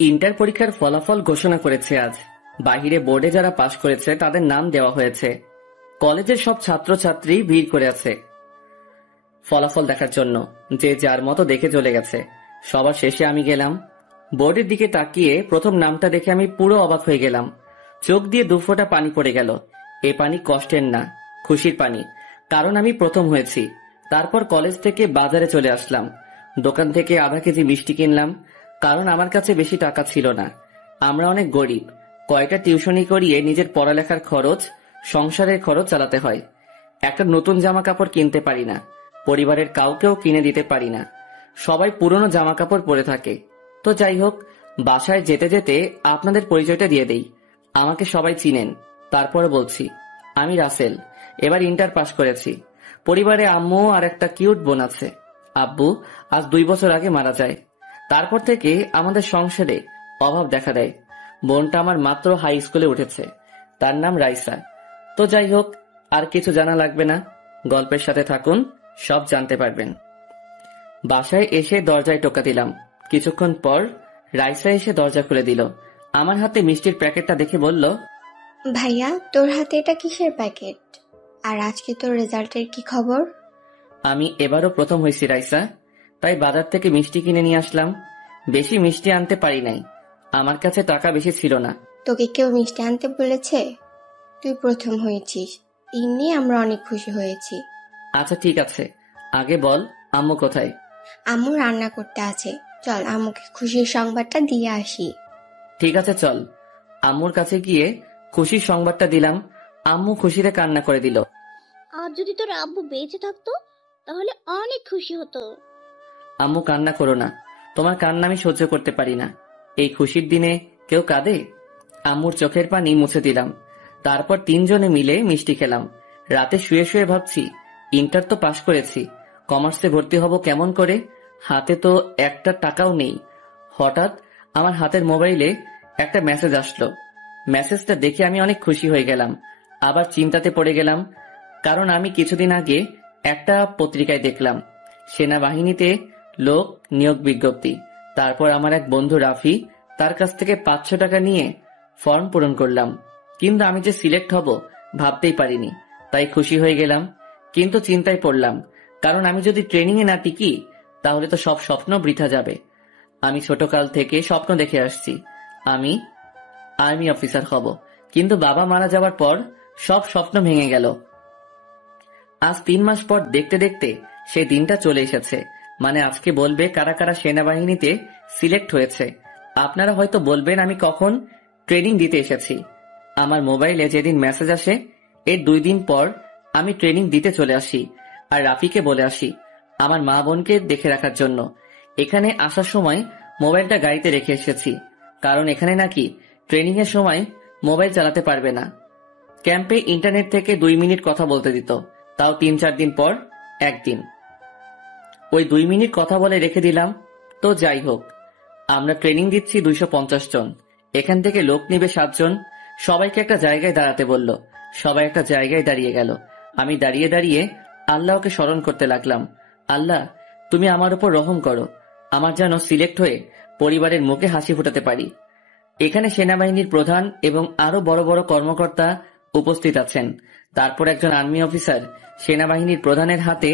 Inter পরীক্ষার ফলাফল ঘোষণা করেছে আজ। বাহিরে বোর্ডে যারা পাশ করেছে তাদের নাম দেওয়া হয়েছে। কলেজের সব ছাত্রছাত্রী ভিড় করে আছে ফলাফল দেখার জন্য। যে যার মতো দেখে চলে গেছে। সবার শেষে আমি গেলাম। বোর্ডের দিকে তাকিয়ে প্রথম নামটা দেখে আমি পুরো অবাক হয়ে গেলাম। চোখ দিয়ে দুফোঁটা পানি পড়ে গেল। এ পানি কষ্টের না, খুশির পানি। কারণ আমি প্রথম হয়েছি। তারপর কলেজ থেকে বাজারে চলে আসলাম। দোকান থেকে আধা কেজি মিষ্টি কিনলাম, কারণ আমার কাছে বেশি টাকা ছিল না। আমরা অনেক গরিব। কয়টা টিউশনি করিয়ে নিজের পড়ালেখার খরচ, সংসারের খরচ চালাতে হয়। একটা নতুন জামা কাপড় কিনতে পারি না, পরিবারের কাউকেও কিনে দিতে পারি না। সবাই পুরনো জামা কাপড় পরে থাকে। তো যাই হোক, বাসায় যেতে যেতে আপনাদের পরিচয়টা দিয়ে দেই। আমাকে সবাই চিনেন। তারপরে বলছি, আমি রাসেল, এবার ইন্টার পাস করেছি। পরিবারে আম্মু আর একটা কিউট বোন আছে। আব্বু আজ 2 বছর আগে মারা যায়। তারপর থেকে আমাদের সংসারে অভাব দেখা দেয়। বোনটা আমার মাত্র হাই স্কুলে উঠেছে। তার নাম রাইসা। তো যাই হোক, আর কিছু জানা লাগবে না। গল্পের সাথে থাকুন, সব জানতে পারবেন। বাসায় এসে দরজায় টোকা দিলাম। কিছুক্ষণ পর রাইসা এসে দরজা খুলে দিল। আমার হাতে মিষ্টির প্যাকেটটা দেখে বলল, ভাইয়া, তোর হাতে এটা কিসের প্যাকেট? আর আজকে তোর রেজাল্টের কি খবর? আমি এবারও প্রথম হয়েছি রাইসা, তাই বাজার থেকে মিষ্টি কিনে নিয়ে আসলাম। বেশি মিষ্টি আনতে পারি নাই, আমার কাছে টাকা বেশি ছিল না। তোকে কেউ মিষ্টি আনতে বলেছে? তুই প্রথম হয়েছিস, এমনি আমরা অনেক খুশি হয়েছি। আচ্ছা ঠিক আছে, আগে বল আম্মু কোথায়? আম্মু রান্না করতে আছে, চল আম্মুকে খুশির সংবাদটা দিয়ে আসি। ঠিক আছে চল। আম্মুর কাছে গিয়ে খুশির সংবাদটা দিলাম। আম্মু খুশিতে কান্না করে দিল। আর যদি তোর আব্বু বেঁচে থাকতো তাহলে অনেক খুশি হতো। আম্মু কান্না করো না, তোমার কান্না আমি সহ্য করতে পারি না। এই খুশির দিনে কেউ কাঁদে? আম্মুর চোখের পানি মুছে দিলাম। তারপর 3 জনে মিলে মিষ্টি খেলাম। রাতে শুয়ে শুয়ে ভাবছি, ইন্টার তো পাশ করেছি, কমার্সে ভর্তি হব কেমন করে? হাতে তো একটা টাকাও নেই। হঠাৎ আমার হাতের মোবাইলে একটা মেসেজ আসলো। মেসেজটা দেখে আমি অনেক খুশি হয়ে গেলাম। আবার চিন্তাতে পড়ে গেলাম, কারণ আমি কিছুদিন আগে একটা পত্রিকায় দেখলাম সেনাবাহিনীতে লোক নিয়োগ বিজ্ঞপ্তি। তারপর আমার এক বন্ধু রাফি, তার কাছ থেকে 500 টাকা নিয়ে ফর্ম পূরণ করলাম। কিন্তু আমি যে সিলেক্ট হব ভাবতেই পারিনি, তাই খুশি হয়ে গেলাম। কিন্তু চিন্তায় পড়লাম, কারণ আমি যদি ট্রেনিং এ না টিকি তাহলে তো সব স্বপ্ন বৃথা যাবে। আমি ছোটকাল থেকে স্বপ্ন দেখে আসছি আমি আর্মি অফিসার হব, কিন্তু বাবা মারা যাওয়ার পর সব স্বপ্ন ভেঙে গেল। আজ 3 মাস পর দেখতে দেখতে সেই দিনটা চলে এসেছে। মানে আজকে বলবে কারা কারা সেনাবাহিনীতে সিলেক্ট হয়েছে। আপনারা হয়তো বলবেন আমি কখন ট্রেনিং দিতে এসেছি। আমার মোবাইলে যেদিন মেসেজ আসে এর 2 দিন পর আমি ট্রেনিং দিতে চলে আসি। আর রাফিকে বলে আসি আমার মা বোনকে দেখে রাখার জন্য। এখানে আসার সময় মোবাইলটা গাড়িতে রেখে এসেছি, কারণ এখানে নাকি ট্রেনিং এর সময় মোবাইল চালাতে পারবে না। ক্যাম্পে ইন্টারনেট থেকে 2 মিনিট কথা বলতে দিত, তাও 3-4 দিন পর একদিন। ওই 2 মিনিট কথা বলে রেখে দিলাম। তো যাই হোক, আমরা ট্রেনিং দিচ্ছি 250 জন। এখান থেকে লোক নিবে 7 জন। সবাইকে একটা জায়গায় দাঁড়াতে বলল। সবাই একটা জায়গায় দাঁড়িয়ে গেল। আমি দাঁড়িয়ে দাঁড়িয়ে আল্লাহকে স্মরণ করতে লাগলাম। আল্লাহ, তুমি আমার উপর রহম করো, আমার যেন সিলেক্ট হয়ে পরিবারের মুখে হাসি ফোটাতে পারি। এখানে সেনাবাহিনীর প্রধান এবং আরো বড় বড় কর্মকর্তা উপস্থিত আছেন। তারপর একজন আর্মি অফিসার সেনাবাহিনীর প্রধানের হাতে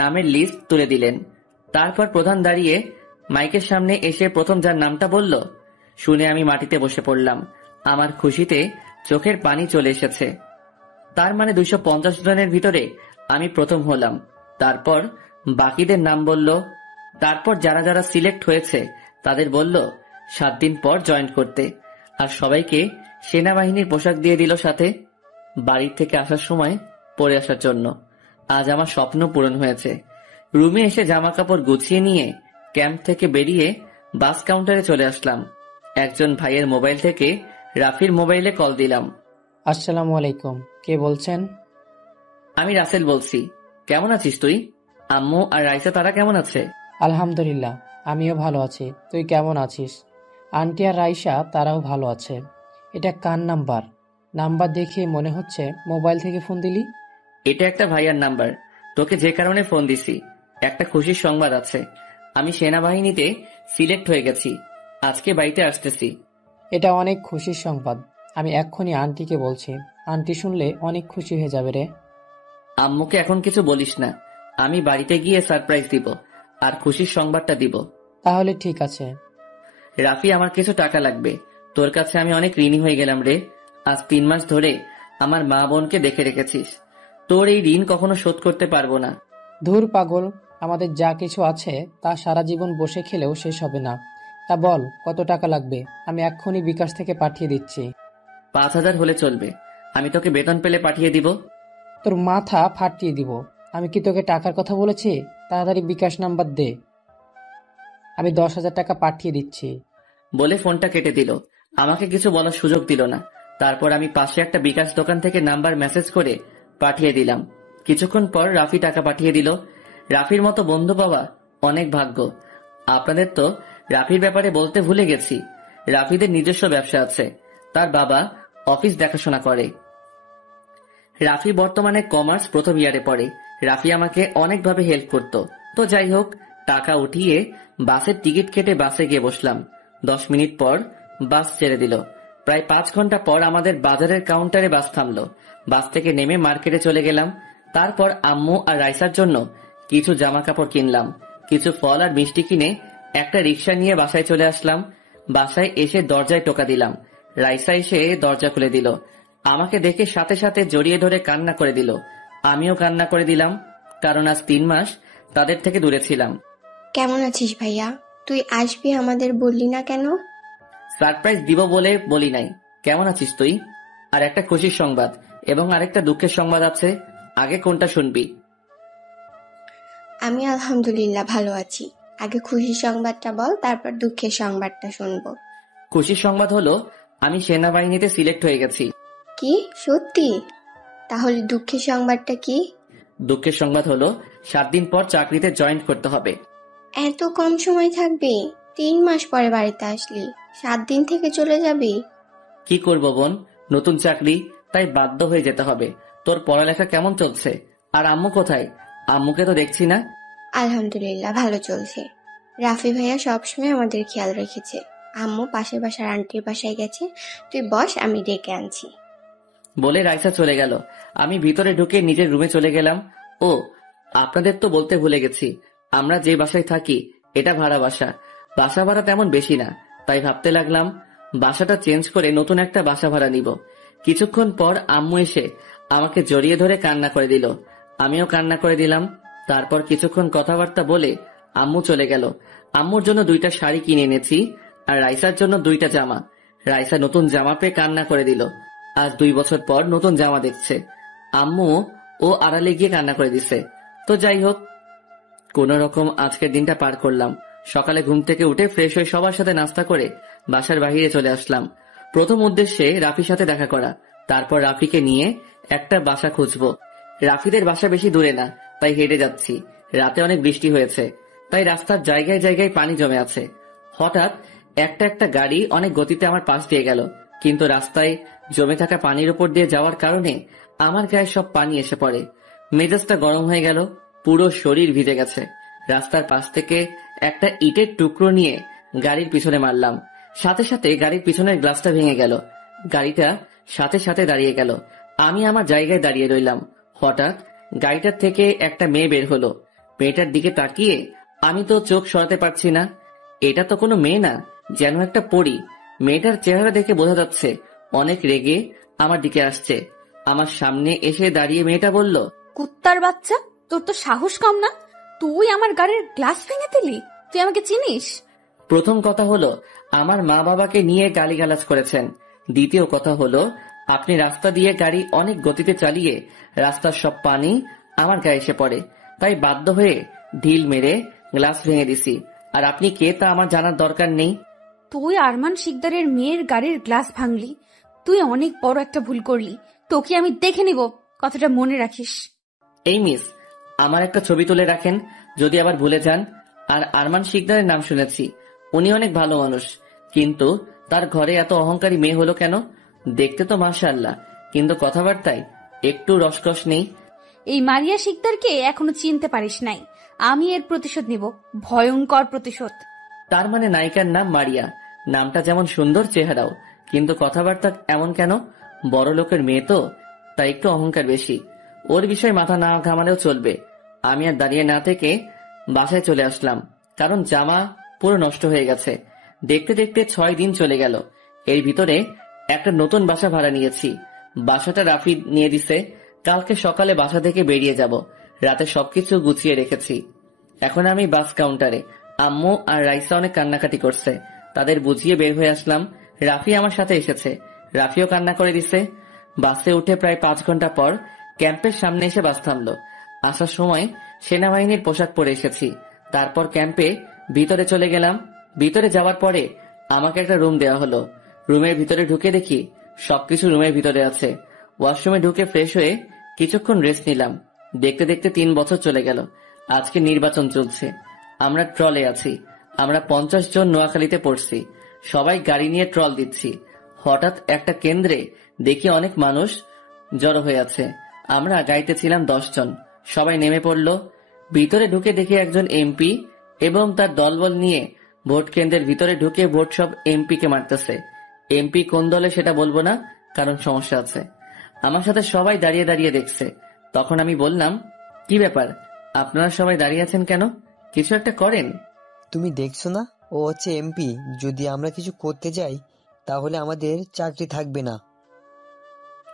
নামের লিস্ট তুলে দিলেন। তারপর প্রধান দাঁড়িয়ে মাইকের সামনে এসে প্রথম যার নামটা বলল, শুনে আমি মাটিতে বসে পড়লাম। আমার খুশিতে চোখের পানি চলে এসেছে। তার মানে 250 জনের ভিতরে আমি প্রথম হলাম। তারপর বাকিদের নাম বলল। তারপর যারা যারা সিলেক্ট হয়েছে তাদের বলল 7 দিন পর জয়েন করতে। আর সবাইকে সেনাবাহিনীর পোশাক দিয়ে দিল সাথে, বাড়ির থেকে আসার সময় পরে আসার জন্য। আজ আমার স্বপ্ন পূরণ হয়েছে। রুমে এসে জামা কাপড় গুছিয়ে নিয়ে ক্যাম্প থেকে বেরিয়ে বাস কাউন্টারে চলে আসলাম। একজন ভাইয়ের মোবাইল থেকে রাফির মোবাইলে কল দিলাম। আসসালামু আলাইকুম, কে বলছেন? আমি রাসেল বলছি। কেমন আছিস তুই? আম্মু আর রাইসা তারা কেমন আছে? আলহামদুলিল্লাহ, আমিও ভালো আছি। তুই কেমন আছিস? আন্টি আর রাইসা তারাও ভালো আছে। এটা কার নাম্বার? নাম্বার দেখে মনে হচ্ছে মোবাইল থেকে ফোন দিলি। এটা একটা ভাইয়ার নাম্বার। তোকে যে কারণে ফোন দিছি, একটা খুশির সংবাদ আছে। আমি সেনাবাহিনীতে সিলেক্ট হয়ে গেছি। আজকে বাড়িতে আসতেছি। এটা অনেক খুশির সংবাদ। আমি এক্ষুনি আন্টিকে বলছি। আন্টি শুনলে অনেক খুশি হয়ে যাবে রে। আম্মুকে এখন কিছু বলিস না, আমি বাড়িতে গিয়ে সারপ্রাইজ দিব আর খুশির সংবাদটা দিব। তাহলে ঠিক আছে। রাফি, আমার কিছু টাকা লাগবে। তোর কাছে আমি অনেক ঋণী হয়ে গেলাম রে। আজ 3 মাস ধরে আমার মা বোনকে দেখে রেখেছিস। তোর এই ঋণ কখনো শোধ করতে পারবো না। ধুর পাগল, আমাদের যা কিছু আছে তা সারা জীবন বসে খেলেও শেষ হবে না। তা বল, কত টাকা লাগবে? আমি এক্ষুনি বিকাশ থেকে পাঠিয়ে দিচ্ছি। 5,000 হলে চলবে। আমি তোকে বেতন পেলে পাঠিয়ে দিব। তোর মাথা ফাটিয়ে দিব। আমি কি তোকে টাকার কথা বলেছি? তাড়াতাড়ি বিকাশ নাম্বার দে। আমি 10,000 টাকা পাঠিয়ে দিচ্ছি। বলে ফোনটা কেটে দিল। আমাকে কিছু বলার সুযোগ দিল না। তারপর আমি পাশে একটা বিকাশ দোকান থেকে নাম্বার মেসেজ করে পাঠিয়ে দিলাম। কিছুক্ষণ পর রাফি টাকা পাঠিয়ে দিল। রাফির মতো বন্ধু পাওয়া অনেক ভাগ্য। আপনাদের তো রাফির ব্যাপারে বলতে ভুলে গেছি। রাফিদের নিজস্ব ব্যবসা আছে। তার বাবা অফিস দেখাশোনা করে। রাফি বর্তমানে কমার্স প্রথম ইয়ারে পড়ে। রাফি আমাকে অনেকভাবে হেল্প করত। তো যাই হোক, টাকা উঠিয়ে বাসের টিকিট কেটে বাসে গিয়ে বসলাম। 10 মিনিট পর বাস ছেড়ে দিল। প্রায় 5 ঘন্টা পর আমাদের বাজারের কাউন্টারে বাস থামলো। বাস থেকে নেমে মার্কেটে চলে গেলাম। তারপর আম্মু আর রাইসার জন্য কিছু জামা কাপড় কিনলাম। কিছু ফল আর মিষ্টি কিনে একটা রিক্সা নিয়ে বাসায় চলে আসলাম। বাসায় এসে দরজায় টোকা দিলাম। রাইসা এসে দরজা খুলে দিল। আমাকে দেখে সাথে সাথে জড়িয়ে ধরে কান্না করে দিল। আমিও কান্না করে দিলাম, কারণ আজ 3 মাস তাদের থেকে দূরে ছিলাম। কেমন আছিস ভাইয়া? তুই আসবি আমাদের বললি না কেন? সারপ্রাইজ দিব বলে বলি নাই। কেমন আছিস তুই? আর একটা খুশির সংবাদ এবং আরেকটা দুঃখের সংবাদ আছে। আগে কোনটা শুনবি? আমি আলহামদুলিল্লাহ ভালো আছি। আগে খুশির সংবাদটা বল, তারপর দুঃখের সংবাদটা শুনবো। খুশির সংবাদ হলো আমি সেনাবাহিনীতে সিলেক্ট হয়ে গেছি। কি, সত্যি? তাহলে দুঃখের সংবাদটা কি? দুঃখের সংবাদ হলো 7 দিন পর চাকরিতে জয়েন করতে হবে। এত কম সময় থাকবি? 3 মাস পরে বাড়িতে আসলি, 7 দিন থেকে চলে যাবি? কি করব বোন, নতুন চাকরি, তাই বাধ্য হয়ে যেতে হবে। তোর পড়ালেখা কেমন চলছে? আর আম্মু কোথায়? আম্মুকে তো দেখছি না। আলহামদুলিল্লাহ ভালো চলছে। রাফি ভাইয়া সবসময় আমাদের খেয়াল রেখেছে। আম্মু পাশের বাসার আন্টির বাসায় গেছে। তুই বস, আমি ডেকে আনছি। বলে রাইসা চলে গেল। আমি ভিতরে ঢুকে নিজের রুমে চলে গেলাম। ও, আপনাদের তো বলতে ভুলে গেছি, আমরা যে বাসায় থাকি এটা ভাড়া বাসা। বাসা ভাড়া তেমন বেশি না, তাই ভাবতে লাগলাম বাসাটা চেঞ্জ করে নতুন একটা বাসা ভাড়া নিব। কিছুক্ষণ পর আম্মু এসে আমাকে জড়িয়ে ধরে কান্না করে দিল। আমিও কান্না করে দিলাম। তারপর কিছুক্ষণ কথাবার্তা বলে আম্মু চলে গেল। আম্মুর জন্য 2টা শাড়ি কিনে এনেছি আর রাইসার জন্য 2টা জামা। রাইসা নতুন জামা পেয়ে কান্না করে দিল। আজ 2 বছর পর নতুন জামা দেখছে। আম্মু ও আড়ালে গিয়ে কান্না করে দিছে। তো যাই হোক, কোন রকম আজকের দিনটা পার করলাম। সকালে ঘুম থেকে উঠে ফ্রেশ হয়ে সবার সাথে নাস্তা করে বাসার বাহিরে চলে আসলাম। প্রথম উদ্দেশ্যে রাফির সাথে দেখা করা, তারপর রাফিকে নিয়ে একটা বাসা খুঁজবো। রাফিদের বাসা বেশি দূরে না, তাই হেঁটে যাচ্ছি। রাতে অনেক বৃষ্টি হয়েছে, তাই রাস্তার জায়গায় জায়গায় পানি জমে আছে। হঠাৎ একটা গাড়ি অনেক গতিতে আমার পাশ দিয়ে গেল, কিন্তু রাস্তায় জমে থাকা পানির উপর দিয়ে যাওয়ার কারণে আমার গায়ে সব পানি এসে পড়ে। মেজাজটা গরম হয়ে গেল, পুরো শরীর ভিজে গেছে। রাস্তার পাশ থেকে একটা ইটের টুকরো নিয়ে গাড়ির পিছনে মারলাম। সাথে সাথে গাড়ির পিছনের গ্লাসটা ভেঙে গেল। গাড়িটা সাথে সাথে দাঁড়িয়ে গেল। আমি আমার জায়গায় দাঁড়িয়ে রইলাম। হঠাৎ গাড়িটার থেকে একটা মেয়ে বের হলো। মেয়েটার দিকে তাকিয়ে আমি তো চোখ সরাতে পারছি না। এটা তো কোনো মেয়ে না, যেন একটা পরী। মেয়েটার চেহারা দেখে বোঝা যাচ্ছে অনেক রেগে আমার দিকে আসছে। আমার সামনে এসে দাঁড়িয়ে মেয়েটা বলল, কুত্তার বাচ্চা, তোর তো সাহস কম না? তুই আমার গাড়ির গ্লাস ভেঙে দিলি? তুই আমাকে চিনিস? প্রথম কথা হলো আমার মা বাবাকে নিয়ে গালিগালাজ করেছেন। দ্বিতীয় কথা হলো আপনি রাস্তা দিয়ে গাড়ি অনেক গতিতে চালিয়ে রাস্তার সব পানি আমার গায়ে এসে পড়ে, তাই বাধ্য হয়ে ঢিল মেরে গ্লাস ভেঙে দিছি। আর আপনি কে তা আমার জানার দরকার নেই। তুই আরমান শিকদারের মেয়ের গাড়ির গ্লাস ভাঙলি? তুই অনেক বড় একটা ভুল করলি। তোকে আমি দেখে নিব, কথাটা মনে রাখিস। এই মিস, আমার একটা ছবি তুলে রাখেন, যদি আবার ভুলে যান। আর আরমান শিকদারের নাম শুনেছি, উনি অনেক ভালো মানুষ, কিন্তু তার ঘরে এত অহংকারী মেয়ে হলো কেন? দেখতে তো মাশাআল্লাহ, কিন্তু কথাবার্তায় একটু রসকস নেই। এই মারিয়া শিকদারকে এখনো চিনতে পারিস নাই। আমি এর প্রতিশোধ নিব, ভয়ঙ্কর প্রতিশোধ। তার মানে নায়িকার নাম মারিয়া, নামটা যেমন সুন্দর, চেহারাও, কিন্তু কথাবার্তা এমন কেন? বড় লোকের মেয়ে তো, তাই একটু অহংকার বেশি। ওর বিষয়ে মাথা না ঘামালেও চলবে। আমি আর দাঁড়িয়ে না থেকে বাসায় চলে আসলাম, কারণ জামা পুরো নষ্ট হয়ে গেছে। দেখতে দেখতে 6 দিন চলে গেল। এর ভিতরে একটা নতুন বাসা ভাড়া নিয়েছি। বাসাটা রাফি নিয়ে দিছে। কালকে সকালে বাসা থেকে বেরিয়ে যাব। রাতে সবকিছু গুছিয়ে রেখেছি। এখন আমি বাস কাউন্টারে। আম্মু আর রাইসা অনেক কান্নাকাটি করছে। তাদের বুঝিয়ে বের হয়ে আসলাম। রাফি আমার সাথে এসেছে। রাফিও কান্না করে দিছে। বাসে উঠে প্রায় 5 ঘন্টা পর ক্যাম্পের সামনে এসে বাস থামলো। আসার সময় সেনাবাহিনীর পোশাক পরে এসেছি। তারপর ক্যাম্পে ভিতরে চলে গেলাম। ভিতরে যাওয়ার পরে আমাকে একটা রুম দেওয়া হলো। রুমের ভিতরে ঢুকে দেখি সবকিছু রুমের ভিতরে আছে। ওয়াশরুমে ঢুকে ফ্রেশ হয়ে কিছুক্ষণ রেস্ট নিলাম। দেখতে দেখতে 3 বছর চলে গেল। আজকে নির্বাচন চলছে। আমরা ট্রলে আছি। আমরা 50 জন নোয়াখালীতে পড়ছি। সবাই গাড়ি নিয়ে ট্রল দিচ্ছি। হঠাৎ একটা কেন্দ্রে দেখি অনেক মানুষ জড়ো হয়ে আছে। আমরা গাড়িতে ছিলাম 10 জন। সবাই নেমে পড়ল। ভিতরে ঢুকে দেখি একজন এমপি এবং তার দলবল নিয়ে ভোট কেন্দ্রের ভিতরে ঢুকে ভোট সব এমপি কে মারতেছে। এমপি কোন দলে সেটা বলবো না, কারণ সমস্যা আছে। আমার সাথে সবাই দাঁড়িয়ে দাঁড়িয়ে দেখছে। তখন আমি বললাম, কি ব্যাপার, আপনারা সবাই দাঁড়িয়ে আছেন কেন? কিছু একটা করেন। তুমি দেখছো না ও হচ্ছে এমপি? যদি আমরা কিছু করতে যাই তাহলে আমাদের চাকরি থাকবে না।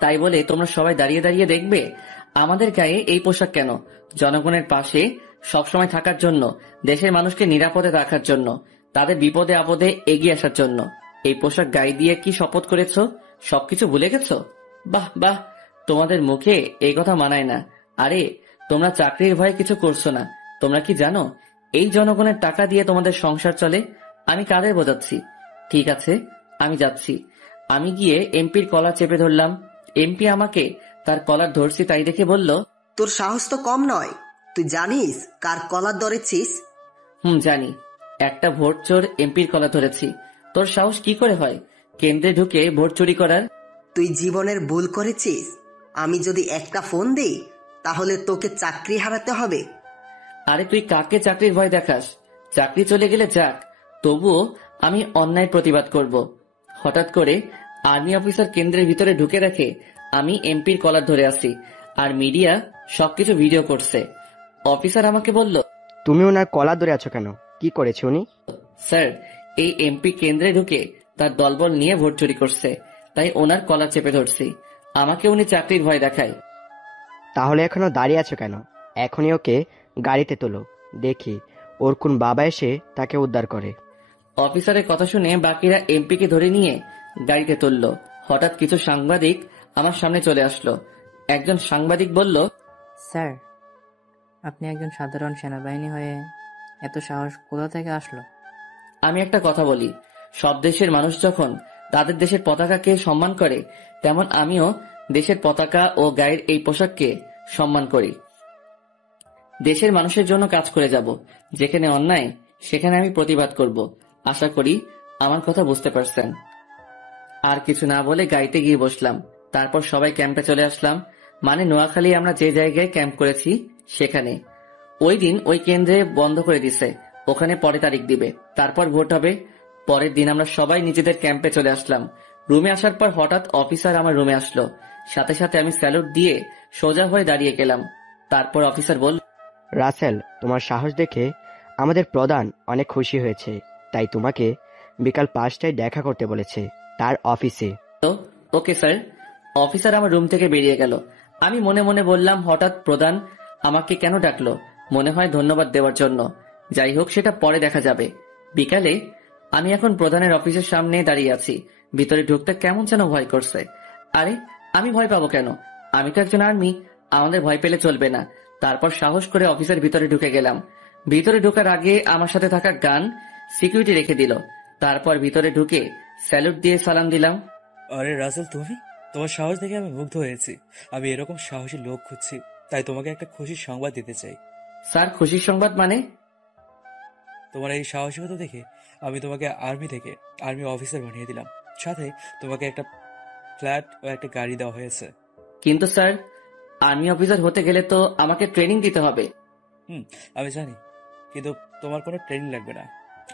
তাই বলে তোমরা সবাই দাঁড়িয়ে দাঁড়িয়ে দেখবে? আমাদের গায়ে এই পোশাক কেন? জনগণের পাশে সবসময় থাকার জন্য, দেশের মানুষকে নিরাপদে রাখার জন্য, তাদের বিপদে আপদে এগিয়ে আসার জন্য। এই পোশাক গায়ে দিয়ে কি শপথ করেছো? সবকিছু ভুলে গেছো? বাহ বাহ, তোমাদের মুখে এই কথা মানায় না। আরে, তোমরা চাকরির ভয়ে কিছু করছো না। তোমরা কি জানো এই জনগণের টাকা দিয়ে তোমাদের সংসার চলে? আমি কাদের বোঝাচ্ছি? ঠিক আছে, আমি যাচ্ছি। আমি গিয়ে এমপির কলার চেপে ধরলাম। এমপি আমাকে তার কলার ধরছি তাই দেখে বলল, তোর সাহস তো কম নয়। তুই জানিস কার কলার ধরেছিস? জানি। একটা ভোট চোর এমপির কলার ধরেছি। তোর সাহস কি করে হয় কেন্দ্রে ঢুকে ভোট চুরি করার? তুই জীবনের ভুল করেছিস। আমি যদি একটা ফোন দিই তাহলে তোকে চাকরি হারাতে হবে। আরে তুই কাকে চাকরির ভয় দেখাস? চাকরি চলে গেলে যাক, তবুও আমি অন্যায় প্রতিবাদ করব। হঠাৎ করে আর্মি অফিসার কেন্দ্রের ভিতরে ঢুকে রাখে আমি এমপির কলার ধরে আছি, আর মিডিয়া সবকিছু ভিডিও করছে। অফিসার আমাকে বলল, তুমি ওনার কলার ধরে আছো কেন? কি করেছে উনি? স্যার, এই এমপি কেন্দ্রে ঢুকে তার দলবল নিয়ে ভোট চুরি করছে, তাই ওনার কলার চেপে ধরছি। আমাকে উনি চাকরির ভয় দেখায়। তাহলে এখনো দাঁড়িয়ে আছো কেন? এখনই ওকে গাড়িতে তোলো, দেখি ওর কোন বাবা এসে তাকে উদ্ধার করে। অফিসারের কথা শুনে বাকিরা এমপিকে ধরে নিয়ে গাড়িতে তুলল। হঠাৎ কিছু সাংবাদিক আমার সামনে চলে আসলো। একজন সাংবাদিক বলল, স্যার, আপনি একজন সাধারণ সেনাবাহিনী হয়ে এত সাহস কোথা থেকে আসলো? আমি একটা কথা বলি, সব দেশের মানুষ যখন তাদের দেশের পতাকাকে সম্মান করে, তেমন আমিও দেশের পতাকা ও গায়ের এই পোশাককে সম্মান করি। দেশের মানুষের জন্য কাজ করে যাব। যেখানে অন্যায় সেখানে আমি প্রতিবাদ করব। আশা করি আমার কথা বুঝতে পারছেন। আর কিছু না বলে গাড়িতে গিয়ে বসলাম। তারপর সবাই ক্যাম্পে চলে আসলাম। মানে নোয়াখালী আমরা যে জায়গায় ক্যাম্প করেছি সেখানে। ওই দিন ওই কেন্দ্রে বন্ধ করে দিছে, ওখানে পরে তারিখ দিবে, তারপর ভোট হবে। পরের দিন আমরা সবাই নিজেদের ক্যাম্পে চলে আসলাম। রুমে আসার পর হঠাৎ অফিসার আমার রুমে আসলো। সাথে সাথে আমি স্যালুট দিয়ে সোজা হয়ে দাঁড়িয়ে গেলাম। তারপর অফিসার বলল, রাসেল, তোমার সাহস দেখে আমাদের প্রধান অনেক খুশি হয়েছে, তাই তোমাকে বিকাল 5টায় দেখা করতে বলেছে তার অফিসে। Okay sir. অফিসার আমার রুম থেকে বেরিয়ে গেল। আমি মনে মনে বললাম, হঠাৎ প্রধান আমাকে কেন ডাকলো? মনে হয় ধন্যবাদ দেওয়ার জন্য। যাই হোক, সেটা পরে দেখা যাবে। বিকালে আমি এখন প্রধানের অফিসের সামনে দাঁড়িয়ে আছি। ভিতরে ঢুকতে কেমন যেন ভয় করছে। আরে, আমি ভয় পাবো কেন? আমি তো একজন আর্মি, আমাদের ভয় পেলে চলবে না। তারপর সাহস করে অফিসের ভিতরে ঢুকে গেলাম। ভিতরে ঢোকার আগে আমার সাথে থাকা গান সিকিউরিটি রেখে দিল। তারপর ভিতরে ঢুকে স্যালুট দিয়ে সালাম দিলাম। আরে রাসেল, তুমি? তোমার সাহস দেখে আমি মুগ্ধ হয়েছি। আমি এরকম সাহসী লোক খুঁজছি, তাই তোমাকে একটা খুশির সংবাদ দিতে চাই। স্যার, খুশির সংবাদ মানে? তোমার এই সাহসিকতা দেখে আমি তোমাকে আর্মি অফিসার বানিয়ে দিলাম। সাথে তোমাকে একটা ফ্ল্যাট ও একটা গাড়ি দেওয়া হয়েছে। কিন্তু স্যার, আর্মি অফিসার হতে গেলে তো আমাকে ট্রেনিং দিতে হবে। আমি জানি, কিন্তু তোমার কোনো ট্রেনিং লাগবে না।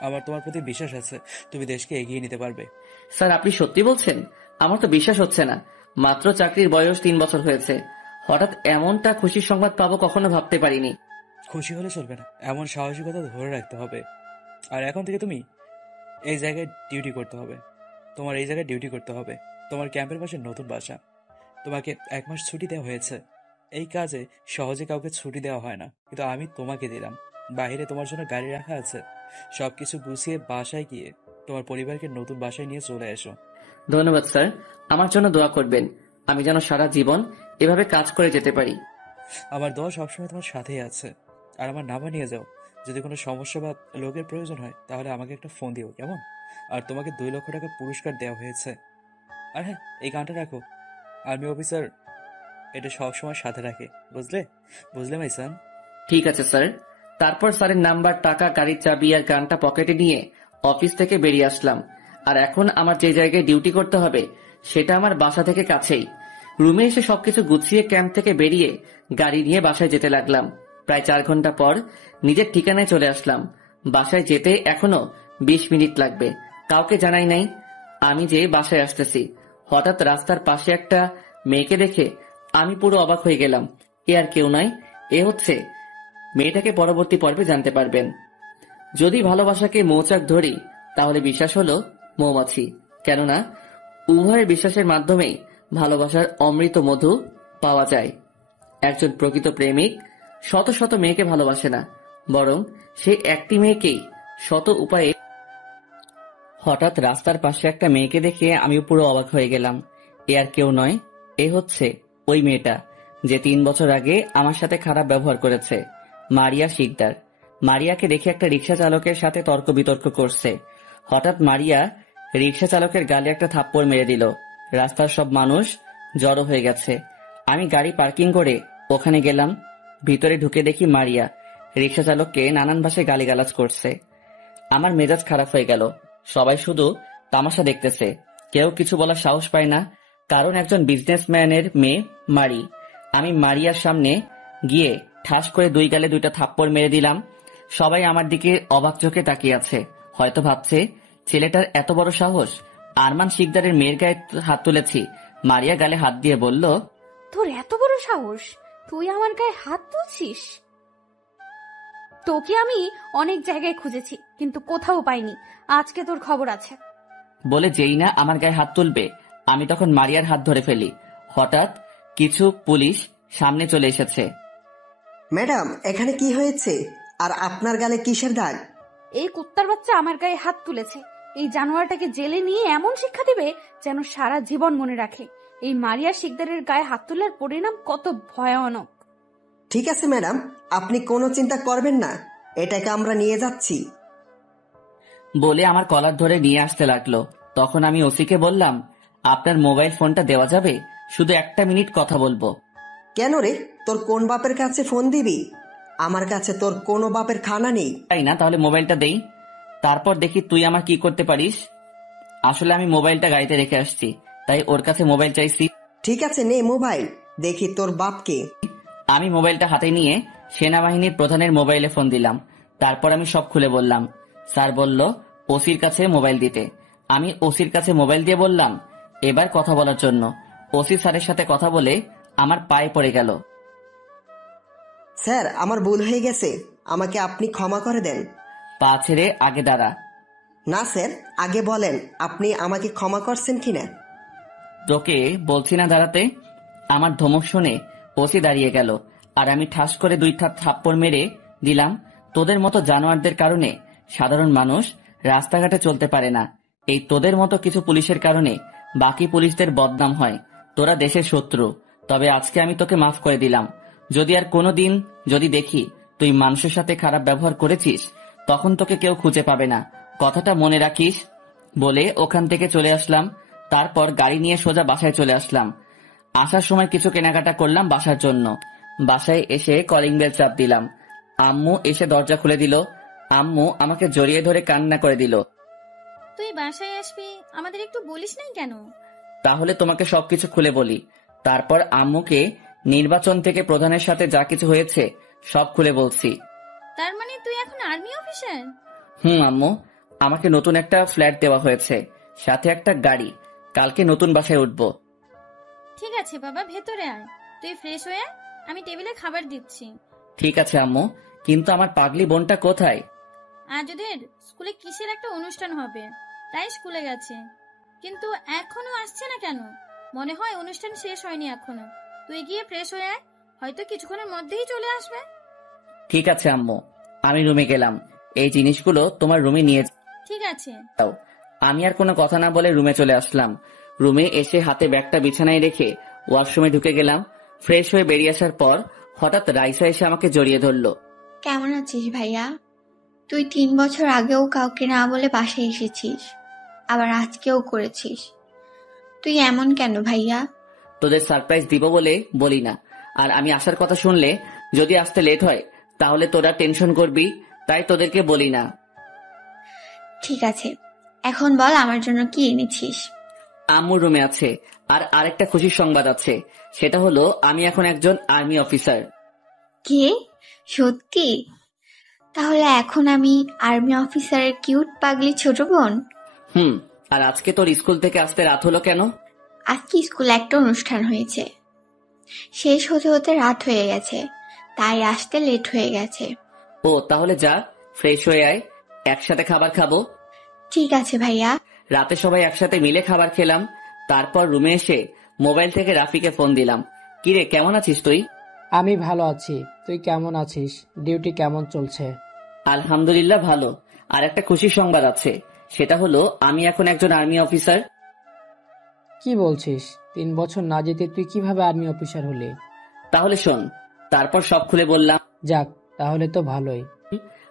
আমার তোমার প্রতি বিশ্বাস আছে, তুমি দেশকে এগিয়ে নিতে পারবে। স্যার, আপনি সত্যি বলছেন? আমার তো বিশ্বাস হচ্ছে না। মাত্র চাকরির বয়স 3 বছর হয়েছে, হঠাৎ এমনটা খুশির সংবাদ পাবো কখনো ভাবতে পারিনি। খুশি হলে চলবে না, এমন সাহসিকতা ধরে রাখতে হবে। আর এখন থেকে তুমি এই জায়গায় ডিউটি করতে হবে। তোমার এই জায়গায় ডিউটি করতে হবে। তোমার ক্যাম্পের পাশে নতুন বাসা। তোমাকে 1 মাস ছুটি দেওয়া হয়েছে। এই কাজে সহজে কাউকে ছুটি দেওয়া হয় না, কিন্তু আমি তোমাকে দিলাম। বাইরে তোমার জন্য গাড়ি রাখা আছে। সবকিছু গুছিয়ে বাসায় গিয়ে তোমার পরিবারকে নতুন বাসায় নিয়ে চলে এসো। ধন্যবাদ স্যার, আমার জন্য দোয়া করবেন। আমি যেন সারা জীবন এভাবে কাজ করে যেতে পারি। আমার দোয়া সবসময় তোমার সাথেই আছে। আর আমার নাম্বার নিয়ে যাও। যদি কোনো সমস্যা বা লোকের প্রয়োজন হয় তাহলে আমাকে একটা ফোন দিও, কেমন? আর তোমাকে 2 লক্ষ টাকা পুরস্কার দেওয়া হয়েছে। আর হ্যাঁ, এই গানটা রাখো। আর্মি অফিসার এটা সবসময় সাথে রাখে, বুঝলে? বুঝলে মাইসান? ঠিক আছে স্যার। তারপর স্যারের নাম্বার, টাকা, গাড়ির চাবি আর গানটা পকেটে নিয়ে অফিস থেকে বেরিয়ে আসলাম। আর এখন আমার যে জায়গায় ডিউটি করতে হবে সেটা আমার বাসা থেকে কাছেই। রুমে এসে সবকিছু গুছিয়ে ক্যাম্প থেকে বেরিয়ে গাড়ি নিয়ে বাসায় যেতে লাগলাম। প্রায় 4 ঘন্টা পর নিজের ঠিকানায় চলে আসলাম। বাসায় যেতে এখনো 20 মিনিট লাগবে। কাউকে জানাই নাই আমি যে বাসায় আসতেছি। হঠাৎ রাস্তার পাশে একটা মেয়েকে দেখে আমি পুরো অবাক হয়ে গেলাম। এ আর কেউ নয়, এ হচ্ছে মেয়েটাকে পরবর্তী পর্বে জানতে পারবেন। যদি ভালোবাসাকে মৌচাক ধরি তাহলে বিশ্বাস হলো মৌমাছি, কেননা উভয়ের বিশ্বাসের মাধ্যমেই ভালোবাসার অমৃত মধু পাওয়া যায়। একজন প্রকৃত প্রেমিক শত শত মেয়েকে ভালোবাসে না, বরং সে একটি মেয়েকেই শত উপায়ে। হঠাৎ রাস্তার পাশে একটা মেয়েকে দেখে আমি পুরো অবাক হয়ে গেলাম। এ আর কেউ নয়, এ হচ্ছে ওই মেয়েটা যে 3 বছর আগে আমার সাথে খারাপ ব্যবহার করেছে, মারিয়া শিকদার। মারিয়াকে দেখে একটা রিকশা চালকের সাথে তর্ক বিতর্ক করছে। হঠাৎ মারিয়া রিকশা চালকের গালে একটা থাপ্পড় মেরে দিল। রাস্তার সব মানুষ জড়ো হয়ে গেছে। আমি গাড়ি পার্কিং করে ওখানে গেলাম। ভিতরে ঢুকে দেখি মারিয়া রিকশা চালককে নানান ভাষায় গালিগালাজ করছে। আমার মেজাজ খারাপ হয়ে গেল। সবাই শুধু তামাশা দেখতেছে, কেউ কিছু বলার সাহস পায় না, কারণ একজন বিজনেসম্যানের মেয়ে মারি। আমি মারিয়ার সামনে গিয়ে ঠাস করে 2 গালে 2টা থাপ্পড় মেরে দিলাম। সবাই আমার দিকে অবাক চোখে তাকিয়ে আছে। হয়তো ভাবছে ছেলেটার এত বড় সাহস। আরমান শিকদারের মেয়ের গায়ে হাত তুলেছি। মারিয়া গালে হাত দিয়ে বলল, তোর এত বড় সাহস, তুই আমার গায়ে হাত তুলছিস? তোকে আমি অনেক জায়গায় খুঁজেছি কিন্তু কোথাও পাইনি, আজকে তোর খবর আছে। বলে যেই না আমার গায়ে হাত তুলবে আমি তখন মারিয়ার হাত ধরে ফেলি। হঠাৎ কিছু পুলিশ সামনে চলে এসেছে। ম্যাডাম, এখানে কি হয়েছে? আর আপনার গালে কিসের দাগ? এই কুত্তার বাচ্চা আমার গায়ে হাত তুলেছে। এই জানোয়ারটাকে জেলে নিয়ে এমন শিক্ষা দিবে যেন সারা জীবন মনে রাখে এই মারিয়া শিকদারের গায়ে হাত তোলার পরিণাম কত ভয়ানক। ঠিক আছে ম্যাডাম, আপনি কোনো চিন্তা করবেন না, এটাকে আমরা নিয়ে যাচ্ছি। বলে আমার কলার ধরে নিয়ে আসতে লাগলো। তখন আমি ওসিকে বললাম, আপনার মোবাইল ফোনটা দেওয়া যাবে? শুধু 1 মিনিট কথা বলবো। কেন রে, তোর কোন বাপের কাছে ফোন দিবি? আমার কাছে তোর কোনো বাপের খানা নেই। তাই না, তাহলে মোবাইলটা দেই, তারপর দেখি তুই আমার কি করতে পারিস। আসলে আমি মোবাইলটা গাড়িতে রেখে আসছি, তাই ওর কাছে মোবাইল চাইছি। ঠিক আছে, নে মোবাইল, দেখি তোর বাপকে। আমি মোবাইলটা হাতে নিয়ে সেনাবাহিনীর প্রধানের মোবাইলে ফোন দিলাম। তারপর আমি সব খুলে বললাম। স্যার বলল ওসির কাছে মোবাইল দিতে। আমি ওসির কাছে মোবাইল দিয়ে বললাম এবার কথা বলার জন্য। ওসি স্যারের সাথে কথা বলে আমার পায়ে পড়ে গেল। স্যার, আমার ভুল হয়ে গেছে, আমাকে আপনি ক্ষমা করে দেন। পা ছেড়ে আগে দাঁড়া। না স্যার, আগে বলেন আপনি আমাকে ক্ষমা করছেন কিনা। তোকে বলছি না দাঁড়াতে। আমার ধমক শুনে ওসি দাঁড়িয়ে গেল, আর আমি ঠাস করে 2টা থাপ্পড় মেরে দিলাম। তোদের মতো জানোয়ারদের কারণে সাধারণ মানুষ রাস্তাঘাটে চলতে পারে না। এই তোদের মতো কিছু পুলিশের কারণে বাকি পুলিশদের বদনাম হয়। তোরা দেশের শত্রু, তবে আজকে আমি তোকে মাফ করে দিলাম। যদি আর কোনোদিন যদি দেখি তুই মানুষের সাথে খারাপ ব্যবহার করেছিস তখন তোকে কেউ খুঁজে পাবে না, কথাটা মনে রাখিস। বলে ওখান থেকে চলে আসলাম। তারপর গাড়ি নিয়ে সোজা বাসায় চলে আসলাম। আসার সময় কিছু কেনাকাটা করলাম বাসার জন্য। বাসায় এসে কলিং বেল চাপ দিলাম। আম্মু এসে দরজা খুলে দিল। আম্মু আমাকে জড়িয়ে ধরে কান্না করে দিল। তুই বাসায় আসবি, আমাদের একটু বলিস নাই কেন? তাহলে তোমাকে সবকিছু খুলে বলি। তারপর আম্মুকে নির্বাচন থেকে প্রধানের সাথে যা কিছু হয়েছে সব খুলে বলছি। তার মানে তুই এখন আর্মি অফিসার? আম্মু, আমাকে নতুন একটা ফ্ল্যাট দেওয়া হয়েছে, সাথে একটা গাড়ি। কালকে নতুন বাসায় উঠবো। ঠিক আছে বাবা, ভেতরে আয়। তুই ফ্রেশ হয়ে আয়, আমি টেবিলে খাবার দিচ্ছি। ঠিক আছে আম্মু, কিন্তু আমার পাগলি বোনটা কোথায়? আজ ওদের স্কুলে কিসের একটা অনুষ্ঠান হবে, তাই স্কুলে গেছে। কিন্তু এখনো আসছে না কেন? মনে হয় অনুষ্ঠান শেষ হয়নি এখনো। তুই গিয়ে ফ্রেশ হয়ে আয়, হয়তো কিছুক্ষণের মধ্যেই চলে আসবে। ঠিক আছে আম্মু, আমি রুমে গেলাম। এই জিনিসগুলো তোমার রুমে নিয়ে ঠিক আছে। যাও। আমি আর কোনো কথা না বলে রুমে চলে আসলাম। রুমে এসে হাতে ব্যাগটা বিছানায় রেখে ওয়াশরুমে ঢুকে গেলাম। ফ্রেশ হয়ে বেরিয়ে আসার পর হঠাৎ রাইসা এসে আমাকে জড়িয়ে ধরলো। কেমন আছিস ভাইয়া? তুই 3 বছর আগেও কাউকে না বলে বাসায় এসেছিস, আবার আজকেও করেছিস। তুই এমন কেন ভাইয়া? তোদের সারপ্রাইজ দিব বলে বলি না, আর আমি আসার কথা শুনলে যদি আসতে লেট হয় তাহলে তোরা টেনশন করবি, তাই তোদেরকে বলি না। ঠিক আছে, এখন বল আমার জন্য কি এনেছিস? আম্মুর রুমে আছে, আর আরেকটা খুশির সংবাদ আছে। সেটা হলো আমি এখন একজন আর্মি অফিসার। কে? সত্যি? তাহলে এখন আমি আর্মি অফিসারের কিউট পাগলি ছোট বোন। আর আজকে তোর স্কুল থেকে আসতে রাত হলো কেন? আজকে স্কুলে একটা অনুষ্ঠান হয়েছে, শেষ হতে হতে রাত হয়ে গেছে, তাই আসতে লেট হয়ে গেছে। ও, তাহলে যা, ফ্রেশ হয়ে আয়, একসাথে খাবার খাবো। ঠিক আছে ভাইয়া। রাতে সবাই একসাথে মিলে খাবার খেলাম। তারপর রুমে এসে মোবাইল থেকে রাফিকে ফোন দিলাম। কিরে, কেমন আছিস তুই? আমি ভালো আছি, তুই কেমন আছিস? ডিউটি কেমন চলছে? আলহামদুলিল্লাহ ভালো। আর একটা খুশির সংবাদ আছে, সেটা হলো আমি এখন একজন আর্মি অফিসার। কি বলছিস? 3 বছর না যেতে তুই কিভাবে আর্মি অফিসার হলি? তাহলে শোন, তারপর সব খুলে বললাম। যাক, তাহলে তো ভালোই।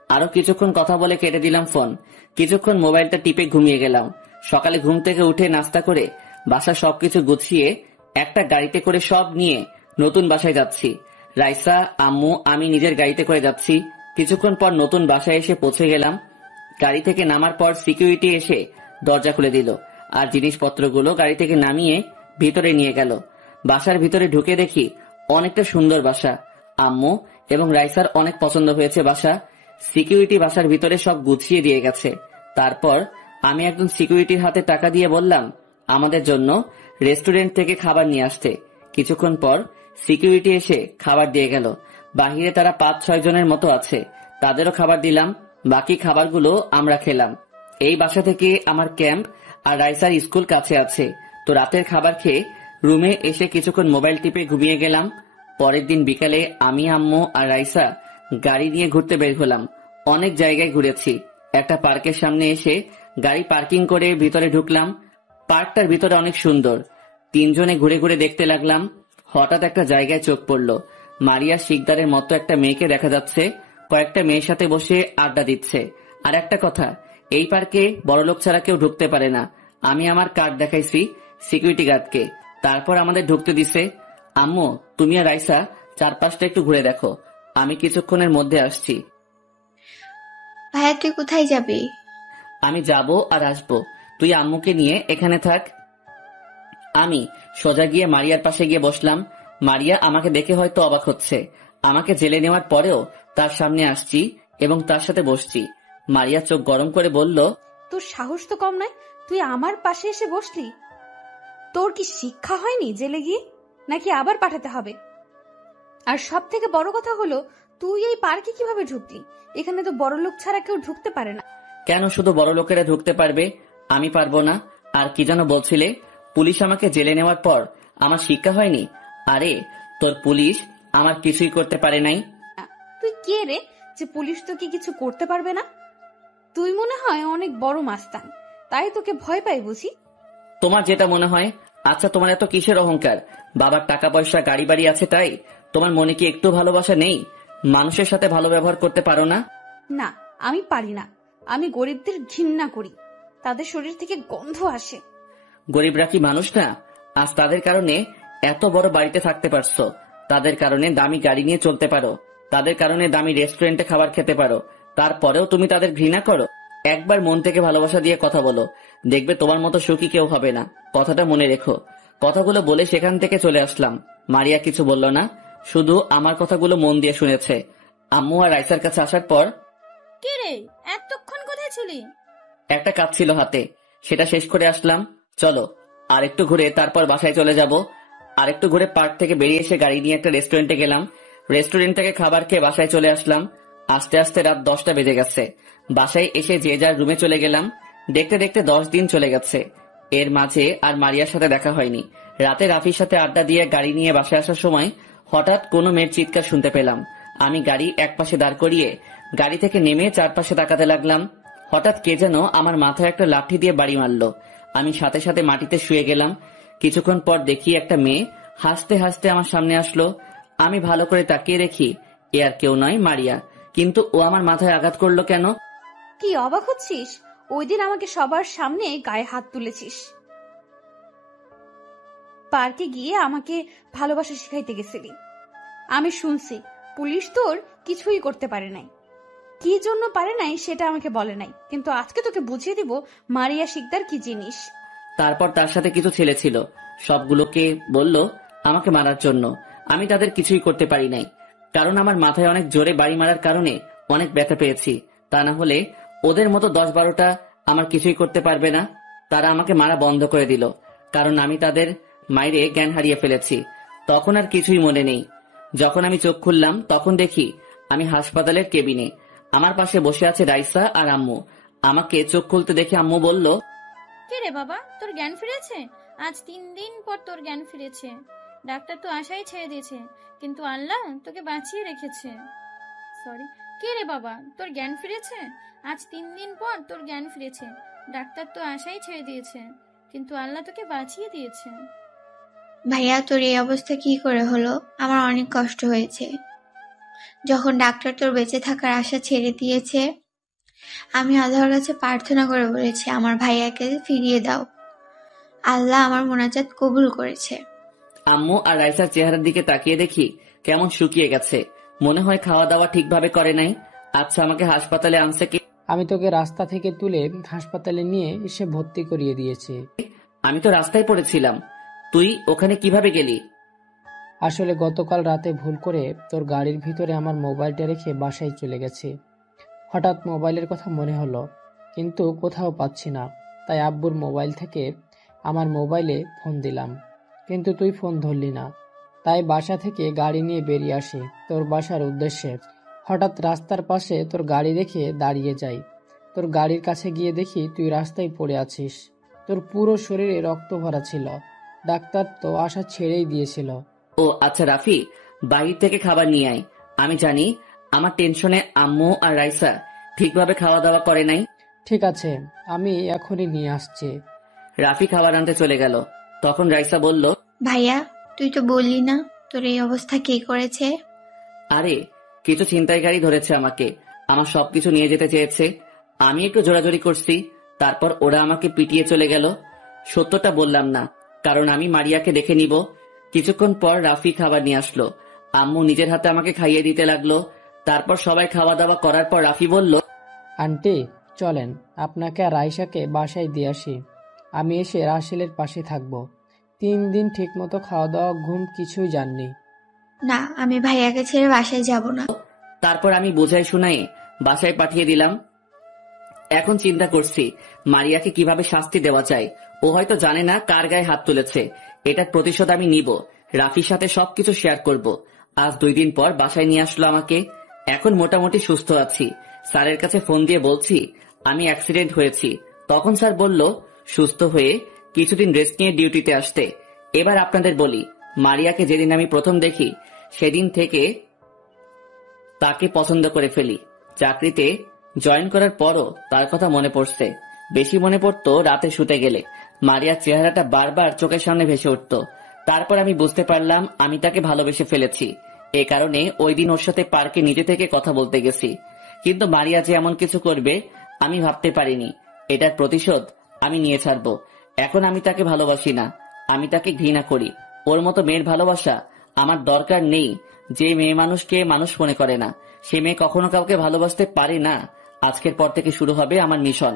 আরো কিছুক্ষণ কথা বলে কেটে দিলাম ফোন। কিছুক্ষণ মোবাইলটা টিপে ঘুমিয়ে গেলাম। সকালে ঘুম থেকে উঠে নাস্তা করে বাসা সবকিছু গুছিয়ে একটা গাড়িতে করে সব নিয়ে নতুন বাসায় যাচ্ছি। রাইসা, আম্মু, আমি নিজের গাড়িতে করে যাচ্ছি। কিছুক্ষণ পর নতুন বাসায় এসে পৌঁছে গেলাম। গাড়ি থেকে নামার পর সিকিউরিটি এসে দরজা খুলে দিল আর জিনিসপত্রগুলো গাড়ি থেকে নামিয়ে ভিতরে নিয়ে গেল। বাসার ভিতরে ঢুকে দেখি অনেকটা সুন্দর বাসা। আম্মু এবং রাইসার অনেক পছন্দ হয়েছে বাসা। সিকিউরিটি বাসার ভিতরে সব গুছিয়ে দিয়ে গেছে। তারপর আমি একজন সিকিউরিটির হাতে টাকা দিয়ে বললাম আমাদের জন্য রেস্টুরেন্ট থেকে খাবার নিয়ে আসতে। কিছুক্ষণ পর সিকিউরিটি এসে খাবার দিয়ে গেল। বাহিরে তারা 5-6 জনের মতো আছে, তাদেরও খাবার দিলাম। বাকি খাবারগুলো আমরা খেলাম। এই বাসা থেকে আমার ক্যাম্প আর রাইসার স্কুল কাছে আছে। তো রাতের খাবার খেয়ে রুমে এসে কিছুক্ষণ মোবাইল টিপে ঘুমিয়ে গেলাম। পরের দিন বিকালে আমি, আম্মু আর রাইসা গাড়ি নিয়ে ঘুরতে বের হলাম। অনেক জায়গায় ঘুরেছি। একটা পার্কের সামনে এসে গাড়ি পার্কিং করে ভিতরে ঢুকলাম। পার্কটার ভিতরে অনেক সুন্দর। 3 জনে ঘুরে ঘুরে দেখতে লাগলাম। হঠাৎ একটা জায়গায় চোখ পড়লো। মারিয়া শিকদারের মতো একটা মেয়েকে দেখা যাচ্ছে, কয়েকটা মেয়ের সাথে বসে আড্ডা দিচ্ছে। আর একটা কথা, এই পার্কে বড়লোক ছাড়া কেউ ঢুকতে পারে না। আমি আমার কার্ড দেখাইছি সিকিউরিটি গার্ডকে, তারপর আমাদের ঢুকতে দিছে। আম্মু, তুমি আর রাইসা চারপাশটা একটু ঘুরে দেখো, আমি কিছুক্ষণের মধ্যে আসছি। ভাইয়া তুই কোথায় যাবি? আমি যাব আর আসবো, তুই আম্মুকে নিয়ে এখানে থাক। আমি সোজা গিয়ে মারিয়ার পাশে গিয়ে বসলাম। মারিয়া আমাকে দেখে হয়তো অবাক হচ্ছে। আমাকে জেলে নেওয়ার পরেও তার সামনে আসছি এবং তার সাথে বসছি। মারিয়া চোখ গরম করে বলল, তোর সাহস তো কম নয়, তুই আমার পাশে এসে বসলি। তোর কি শিক্ষা হয়নি জেলে গিয়ে, নাকি আবার পাঠাতে হবে? আর সব থেকে বড় কথা হলো, তুই এই পার্কে কিভাবে ঢুকলি? এখানে তো বড় লোক ছাড়া কেউ ঢুকতে পারে না। কেন শুধু বড় লোকেরা ঢুকতে পারবে, আমি পারবো না? আর কি যেন বলছিলে, পুলিশ আমাকে জেলে নেওয়ার পর আমার শিক্ষা হয়নি? আরে তোর পুলিশ আমার কিছুই করতে পারে নাই। তুই কে রে যে পুলিশ তোকে কিছু করতে পারবে না? তুই মনে হয় অনেক বড় মাস্তান, তাই তোকে ভয় পাই বুঝি। তোমার যেটা মনে হয়। আচ্ছা, তোমার এত কিসের অহংকার? বাবার টাকা পয়সা গাড়ি বাড়ি আছে, তাই তোমার মনে কি একটু ভালোবাসা নেই? মানুষের সাথে ভালো ব্যবহার করতে পারো না? না, আমি পারি না। আমি গরিবদের ঘৃণা করি, তাদের শরীর থেকে গন্ধ আসে। গরিবরা কি মানুষ না? আজ তাদের কারণে এত বড় বাড়িতে থাকতে পারছো, তাদের কারণে দামি গাড়ি নিয়ে চলতে পারো, তাদের কারণে দামি রেস্টুরেন্টে খাবার খেতে পারো, তারপরেও তুমি তাদের ঘৃণা করো। একবার মন থেকে ভালোবাসা দিয়ে কথা বলো, দেখবে তোমার মতো সুখী কেউ হবে না। কথাটা মনে রেখো। কথাগুলো বলে সেখান থেকে চলে আসলাম। মারিয়া কিছু বলল না, শুধু আমার কথাগুলো মন দিয়ে শুনেছে। আম্মু আর রাইসার কাছে আসার পর, কে রে, এতক্ষণ কোথায় গেছিলি? একটা কাজ ছিল হাতে, সেটা শেষ করে আসলাম। চলো আর একটু ঘুরে তারপর বাসায় চলে যাব। আর একটু ঘুরে পার্ক থেকে বেরিয়ে এসে গাড়ি নিয়ে একটা রেস্টুরেন্টে গেলাম। রেস্টুরেন্ট থেকে খাবার খেয়ে বাসায় চলে আসলাম। আস্তে আস্তে রাত 10টা বেজে গেছে। বাসায় এসে যে যার রুমে চলে গেলাম। দেখতে দেখতে 10 দিন চলে গেছে। এর মাঝে আর মারিয়ার সাথে দেখা হয়নি। রাতে রাফির সাথে আড্ডা দিয়ে গাড়ি নিয়ে বাসায় আসার সময় হঠাৎ কোনো মেয়ের চিৎকার শুনতে পেলাম। আমি গাড়ি একপাশে দাঁড় করিয়ে গাড়ি থেকে নেমে চারপাশে তাকাতে লাগলাম। হঠাৎ কে যেন আমার মাথায় একটা লাঠি দিয়ে বাড়ি মারলো। আমি সাথে সাথে মাটিতে শুয়ে গেলাম। কিছুক্ষণ পর দেখি একটা মেয়ে হাসতে হাসতে আমার সামনে আসলো। আমি ভালো করে তাকিয়ে দেখি এ আর কেউ নয়, মারিয়া। কিন্তু ও আমার মাথায় আঘাত করলো কেন? কি অবাক হচ্ছিস? ওই দিন আমাকে সবার সামনে গায়ে হাত তুলেছিস। পার্কে গিয়ে আমাকে ভালোবাসা শিখাইতে গেছিলি। আমি শুনছি পুলিশ তোর কিছুই করতে পারে নাই। কি জন্য পারে নাই সেটা আমাকে বলে নাই, কিন্তু আজকে তোকে বুঝিয়ে দিব মারিয়া শিকদার কি জিনিস। তারপর তার সাথে কিছু ছেলে ছিল, সবগুলোকে বলল আমাকে মারার জন্য। আমি তাদের কিছুই করতে পারি নাই, কারণ আমার মাথায় অনেক জোরে বাড়ি মারার কারণে অনেক ব্যথা পেয়েছি। তা না হলে ওদের মতো 10-12টা আমার কিছুই করতে পারবে না। তারা আমাকে মারা বন্ধ করে দিল, কারণ আমি তাদের মাইরে জ্ঞান হারিয়ে ফেলেছি। তখন আর কিছুই মনে নেই। যখন আমি চোখ খুললাম তখন দেখি আমি হাসপাতালের কেবিনে। আমার পাশে বসে আছে রাইসা আর আম্মু। আমাকে চোখ খুলতে দেখে আম্মু বলল, কে রে বাবা, তোর জ্ঞান ফিরেছে? আজ 3 দিন পর তোর জ্ঞান ফিরেছে। ডাক্তার তো আশাই ছেড়ে দিয়েছে, কিন্তু আল্লাহ তোকে বাঁচিয়ে রেখেছে। সরি, কে রে বাবা, তোর জ্ঞান ফিরেছে? আজ 3 দিন পর তোর জ্ঞান ফিরেছে। ডাক্তার তো আশাই ছেড়ে দিয়েছে, কিন্তু আল্লাহ তোকে বাঁচিয়ে দিয়েছে। ভাইয়া, তোর এই অবস্থা কি করে হলো? আমার অনেক কষ্ট হয়েছে। যখন ডাক্তার তোর বেঁচে থাকার আশা ছেড়ে দিয়েছে, আমি আল্লাহর কাছে প্রার্থনা করে বলেছি আমার ভাইয়াকে ফিরিয়ে দাও। আল্লাহ আমার মোনাজাত কবুল করেছে। আম্মু আর রাইসার চেহারার দিকে তাকিয়ে দেখি কেমন শুকিয়ে গেছে। মনে হয় খাওয়া দাওয়া ঠিকভাবে করে নাই। আচ্ছা, আমাকে হাসপাতালে আনছে কি? আমি তোকে রাস্তা থেকে তুলে হাসপাতালে নিয়ে এসে ভর্তি করিয়ে দিয়েছি। আমি তো রাস্তায় পড়েছিলাম, তুই ওখানে কিভাবে গেলি? আসলে গতকাল রাতে ভুল করে তোর গাড়ির ভিতরে আমার মোবাইলটা রেখে বাসায় চলে গেছি। হঠাৎ মোবাইলের কথা মনে হলো, কিন্তু কোথাও পাচ্ছি না। তাই আব্বুর মোবাইল থেকে আমার মোবাইলে ফোন দিলাম, কিন্তু তুই ফোন ধরলি না। তাই বাসা থেকে গাড়ি নিয়ে বেরিয়ে আসি তোর বাসার উদ্দেশ্যে। হঠাৎ রাস্তার পাশে তোর গাড়ি দেখে দাঁড়িয়ে যাই। তোর গাড়ির কাছে গিয়ে দেখি তুই রাস্তায় পড়ে আছিস। তোর পুরো শরীরে রক্ত ভরা ছিল। ডাক্তার তো আশা ছেড়েই দিয়েছিল। ও আচ্ছা রাফি, বাইরে থেকে খাবার নিয়ে আয়। আমি জানি আমার টেনশনে আম্মু আর রাইসা ঠিকভাবে খাওয়া দাওয়া করে নাই। ঠিক আছে, আমি এখনই নিয়ে আসছি। রাফি খাবার আনতে চলে গেল। তখন রাইসা বলল, ভাইয়া, তুই তো বললি না তোর এই অবস্থা কে করেছে? আরে কিছু ছিনতাইকারী ধরেছে আমাকে। আমার সবকিছু নিয়ে যেতে চেয়েছে। আমি একটু জোরাজোরি করছি, তারপর ওরা আমাকে পিটিয়ে চলে গেল। সত্যটা বললাম না, কারণ আমি মারিয়াকে দেখে নিব। কিছুক্ষণ পর রাফি খাবার নিয়ে আসলো। আম্মু নিজের হাতে আমাকে খাইয়ে দিতে লাগলো। তারপর সবাই খাওয়া দাওয়া করার পর রাফি বলল, আন্টি চলেন, আপনাকে আর রাইসাকে বাসায় দিয়ে আসি। আমি এসে রাসেলের পাশে থাকবো। 3 দিন ঠিকমতো খাওয়া দাওয়া ঘুম কিছুই জাননি। না, আমি ভাইয়াকে ছেড়ে বাসায় যাব না। তারপর আমি বোঝাই শুনাই বাসায় পাঠিয়ে দিলাম। এখন চিন্তা করছি মারিয়াকে কিভাবে শাস্তি দেওয়া যায়। ও হয়তো জানে না কার গায়ে হাত তুলেছে। এটার প্রতিশোধ আমি নিব। রাফির সাথে সবকিছু শেয়ার করব। আজ 2 দিন পর বাসায় নিয়ে আসলো আমাকে। এখন মোটামুটি সুস্থ আছি। স্যারের কাছে ফোন দিয়ে বলছি আমি অ্যাক্সিডেন্ট হয়েছি। তখন স্যার বলল সুস্থ হয়ে কিছুদিন রেস্ট নিয়ে ডিউটিতে আসতে। এবার আপনাদের বলি, মারিয়াকে যেদিন আমি প্রথম দেখি সেদিন থেকে তাকে পছন্দ করে ফেলি। চাকরিতে জয়েন করার পরও তার কথা মনে পড়ছে। বেশি মনে পড়তো রাতে শুতে গেলে। মারিয়ার চেহারাটা বারবার চোখের সামনে ভেসে উঠত। তারপর আমি বুঝতে পারলাম আমি তাকে ভালোবেসে ফেলেছি। এ কারণে ওই দিন ওর সাথে পার্কে নিজে থেকে কথা বলতে গেছি। কিন্তু মারিয়া যে এমন কিছু করবে আমি ভাবতে পারিনি। এটার প্রতিশোধ আমি নিয়ে ছাড়ব। এখন আমি তাকে ভালোবাসি না, আমি তাকে ঘৃণা করি। ওর মতো মেয়ের ভালোবাসা আমার দরকার নেই। যে মেয়ে মানুষকে মানুষ মনে করে না, সে মেয়ে কখনো কাউকে ভালোবাসতে পারে না। আজকের পর থেকে শুরু হবে আমার মিশন।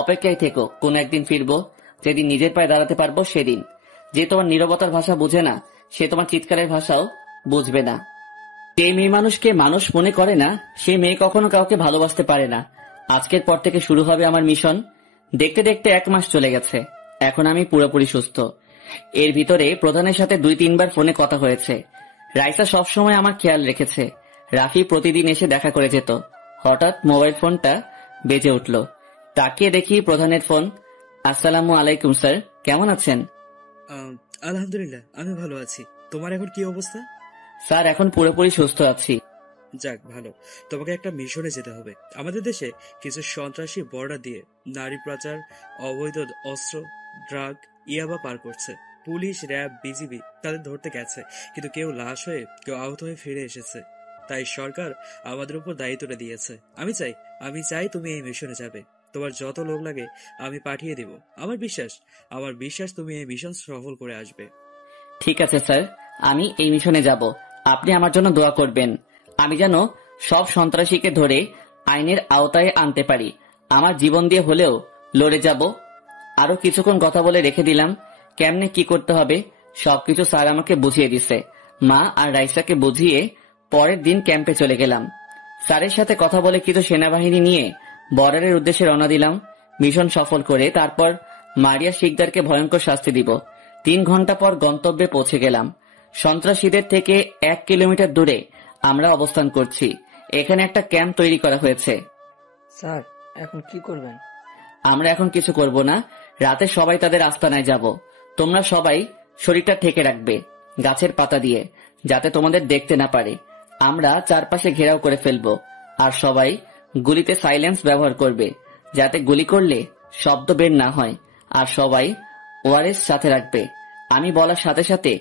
অপেক্ষায় থেকো, কোন একদিন ফিরবো, যেদিন নিজের পায়ে দাঁড়াতে পারবো সেদিন। যে তোমার নীরবতার ভাষা বুঝে না, সে তোমার চিৎকারের ভাষাও বুঝবে না। যে মেয়ে মানুষকে মানুষ মনে করে না, সে মেয়ে কখনো কাউকে ভালোবাসতে পারে না। আজকের পর থেকে শুরু হবে আমার মিশন। দেখতে দেখতে 1 মাস চলে গেছে। এখন আমি পুরোপুরি সুস্থ। এর ভিতরে প্রধানের সাথে 2-3 বার ফোনে কথা হয়েছে। রাইসা সবসময় আমার খেয়াল রেখেছে। রাফি প্রতিদিন এসে দেখা করে যেত। হঠাৎ মোবাইল ফোনটা বেজে উঠল। তাকিয়ে দেখি প্রধানের ফোন। আসসালামু আলাইকুম স্যার, কেমন আছেন? আলহামদুলিল্লাহ, আমি ভালো আছি। তোমার এখন কি অবস্থা? স্যার, এখন পুরোপুরি সুস্থ আছি। যাক, ভালো। তোমাকে একটা মিশনে যেতে হবে। আমাদের দেশে কিছু সন্ত্রাসী বর্ডার দিয়ে নারী পাচার, অবৈধ অস্ত্র, ড্রাগ, ইয়াবা পার করছে। পুলিশ, র্যাব, বিজিবি তাদের ধরতে গেছে, কিন্তু কেউ লাশ হয়ে, কেউ আহত হয়ে ফিরে এসেছে। তাই সরকার আমাদের উপর দায়িত্বটা দিয়েছে। আমি চাই তুমি এই মিশনে যাবে। তোমার যত লোক লাগে আমি পাঠিয়ে দিব। আমার বিশ্বাস তুমি এই মিশন সফল করে আসবে। ঠিক আছে স্যার, আমি এই মিশনে যাব। আপনি আমার জন্য দোয়া করবেন। আমি যেন সব সন্ত্রাসীকে ধরে আইনের আওতায় আনতে পারি। আমার জীবন দিয়ে হলেও লড়ে যাব। আরো কিছুক্ষণ কথা বলে রেখে দিলাম। কেমনে কি করতে হবে সবকিছু স্যার আমাকে বুঝিয়ে দিছে। মা আর রাইসাকে বুঝিয়ে পরের দিন ক্যাম্পে চলে গেলাম। স্যারের সাথে কথা বলে কিছু সেনাবাহিনী নিয়ে বর্ডারের উদ্দেশ্যে রওনা দিলাম। মিশন সফল করে তারপর মারিয়া শিকদারকে ভয়ঙ্কর শাস্তি দিব। 3 ঘন্টা পর গন্তব্যে পৌঁছে গেলাম। সন্ত্রাসীদের থেকে 1 কিলোমিটার দূরে আমরা অবস্থান করছি। এখানে একটা ক্যাম্প তৈরি করা হয়েছে। স্যার, এখন কি করবেন? আমরা এখন কিছু করব না। রাতে সবাই তাদের আস্তানায় যাব। তোমরা সবাই শরীরটা ঢেকে রাখবে গাছের পাতা দিয়ে, যাতে তোমাদের দেখতে না পারে। আমরা চারপাশে ঘেরাও করে ফেলবো। আর সবাই গুলিতে সাইলেন্স ব্যবহার করবে, যাতে গুলি করলে শব্দ বের না হয়। আর সবাই ওআরএস সাথে রাখবে। আমি বলার সাথে সাথে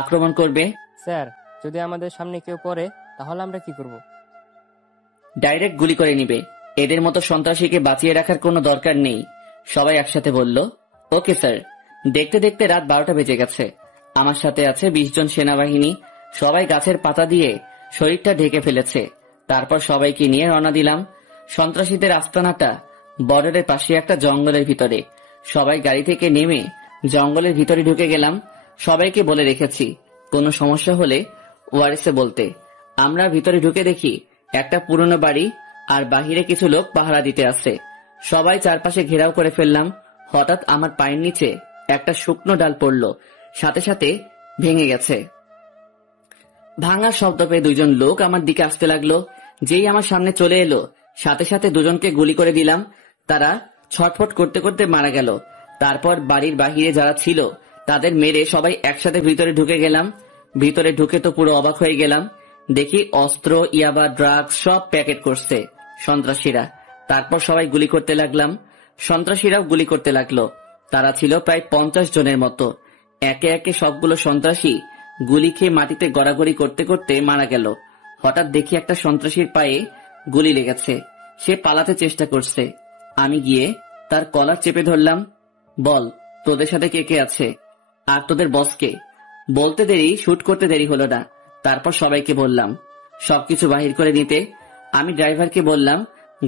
আক্রমণ করবে। স্যার, যদি আমাদের সামনে কেউ পড়ে তাহলে আমরা কি করব? ডাইরেক্ট গুলি করে নিবে। এদের মতো সন্ত্রাসীকে বাঁচিয়ে রাখার কোনো দরকার নেই। সবাই একসাথে বলল, ওকে স্যার। দেখতে দেখতে রাত 12টা বেজে গেছে। আমার সাথে আছে 20 জন সেনাবাহিনী। সবাই গাছের পাতা দিয়ে শরীরটা ঢেকে ফেলেছে। তারপর সবাইকে নিয়ে রওনা দিলাম। সন্ত্রাসীদের আস্তানাটা বর্ডারের পাশে একটা জঙ্গলের ভিতরে। সবাই গাড়ি থেকে নেমে জঙ্গলের ভিতরে ঢুকে গেলাম। সবাইকে বলে রেখেছি কোনো সমস্যা হলে ওআরএসে বলতে। আমরা ভিতরে ঢুকে দেখি একটা পুরনো বাড়ি, আর বাহিরে কিছু লোক পাহারা দিতে আছে। সবাই চারপাশে ঘেরাও করে ফেললাম। হঠাৎ আমার পায়ের নিচে একটা শুকনো ডাল পড়ল, সাথে সাথে ভেঙে গেছে। ভাঙার শব্দ পেয়ে 2 জন লোক আমার দিকে আসতে লাগলো। যেই আমার সামনে চলে এলো, সাথে সাথে 2 জনকে গুলি করে দিলাম। তারা ছটফট করতে করতে মারা গেল। তারপর বাড়ির বাহিরে যারা ছিল তাদের মেরে সবাই একসাথে ভিতরে ঢুকে গেলাম। ভিতরে ঢুকে তো পুরো অবাক হয়ে গেলাম। দেখি অস্ত্র, ইয়াবা, ড্রাগস সব প্যাকেট করছে সন্ত্রাসীরা। তারপর সবাই গুলি করতে লাগলাম। সন্ত্রাসীরাও গুলি করতে লাগলো। তারা ছিল প্রায় 50 জনের মতো। একে একে সবগুলো সন্ত্রাসী গুলি খেয়ে মাটিতে গড়াগড়ি করতে করতে মারা গেল। হঠাৎ দেখি একটা সন্ত্রাসীর পায়ে গুলি লেগেছে। সে পালাতে চেষ্টা করছে। আমি গিয়ে তার কলার চেপে ধরলাম। বল, তোদের সাথে কে কে আছে আর তোদের বসকে? বলতে দেরি, শুট করতে দেরি হলো না। তারপর সবাইকে বললাম সবকিছু বাহির করে নিতে। আমি ড্রাইভারকে বললাম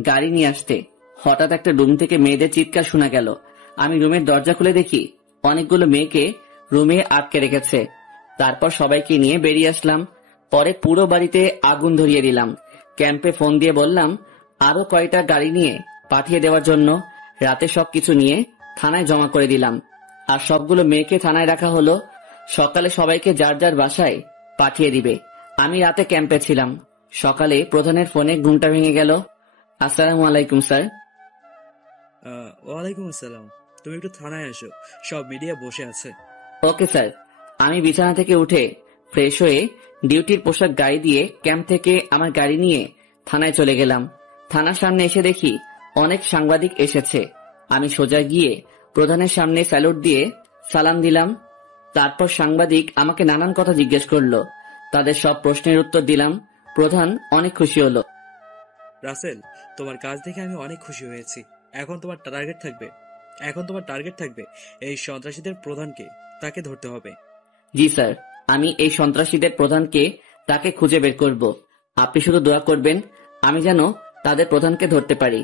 গাড়ি নিয়ে আসতে। হঠাৎ একটা রুম থেকে মেয়েদের চিৎকার শোনা গেল। আমি রুমের দরজা খুলে দেখি অনেকগুলো মেয়েকে রুমে আটকে রেখেছে। তারপর সবাইকে নিয়ে বেরিয়ে আসলাম। পরে পুরো বাড়িতে আগুন ধরিয়ে দিলাম। ক্যাম্পে ফোন দিয়ে বললাম আরো কয়টা গাড়ি নিয়ে পাঠিয়ে দেওয়ার জন্য। রাতে সবকিছু নিয়ে থানায় জমা করে দিলাম। আর সবগুলো মেয়েকে থানায় রাখা হলো। সকালে সবাইকে যার যার বাসায় পাঠিয়ে দিবে। আমি রাতে ক্যাম্পে ছিলাম। সকালে প্রধানের ফোনে ঘুমটা ভেঙে গেল। আসসালামু আলাইকুম স্যার। ওয়ালাইকুম আসসালাম। তুমি একটু থানায় আসো, সব মিডিয়া বসে আছে। Okay sir. আমি বিছানা থেকে উঠে ফ্রেশ হয়ে ডিউটির পোশাক গায়ে দিয়ে ক্যাম্প থেকে আমার গাড়ি নিয়ে থানায় চলে গেলাম। থানার সামনে এসে দেখি অনেক সাংবাদিক এসেছে। আমি সোজা গিয়ে প্রধানের সামনে স্যালুট দিয়ে সালাম দিলাম। তারপর সাংবাদিক আমাকে নানান কথা জিজ্ঞেস করলো। তাদের সব প্রশ্নের উত্তর দিলাম। প্রধান অনেক খুশি হলো। রাসেল, তোমার কাজ দেখে আমি অনেক খুশি হয়েছি। এখন তোমার টার্গেট থাকবে এই সন্ত্রাসীদের প্রধানকে, তাকে ধরতে হবে। জি স্যার, আমি এই সন্ত্রাসীদের প্রধানকে তাকে খুঁজে বের করব। আপনি শুধু দোয়া করবেন আমি যেন তাদের প্রধানকে ধরতে পারি।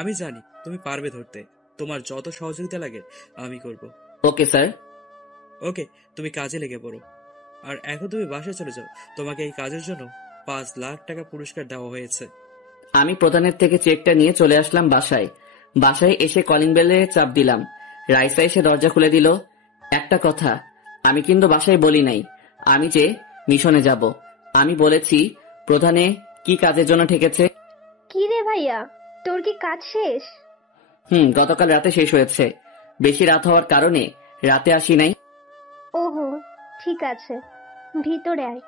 আমি জানি তুমি পারবে ধরতে। তোমার যত সহযোগিতা লাগে আমি করব। Okay sir. ওকে, তুমি কাজে লেগে পড়ো। আর এখন তুমি বাসায় চলে যাও। তোমাকে এই কাজের জন্য 5 লাখ টাকা পুরস্কার দেওয়া হয়েছে। আমি প্রধানের থেকে চেকটা নিয়ে চলে আসলাম বাসায়। বাসায় এসে কলিং বেলে চাপ দিলাম। রাইসা এসে দরজা খুলে দিল। একটা কথা, আমি কিন্তু বাসায় বলি নাই আমি যে মিশনে যাব। আমি বলেছি প্রধানে কি কাজের জন্য ঠেকেছে। কি রে ভাইয়া, তোর কি কাজ শেষ? গতকাল রাতে শেষ হয়েছে। বেশি রাত হওয়ার কারণে রাতে আসি নাই। ওহো, ঠিক আছে, ভিতরে আয়।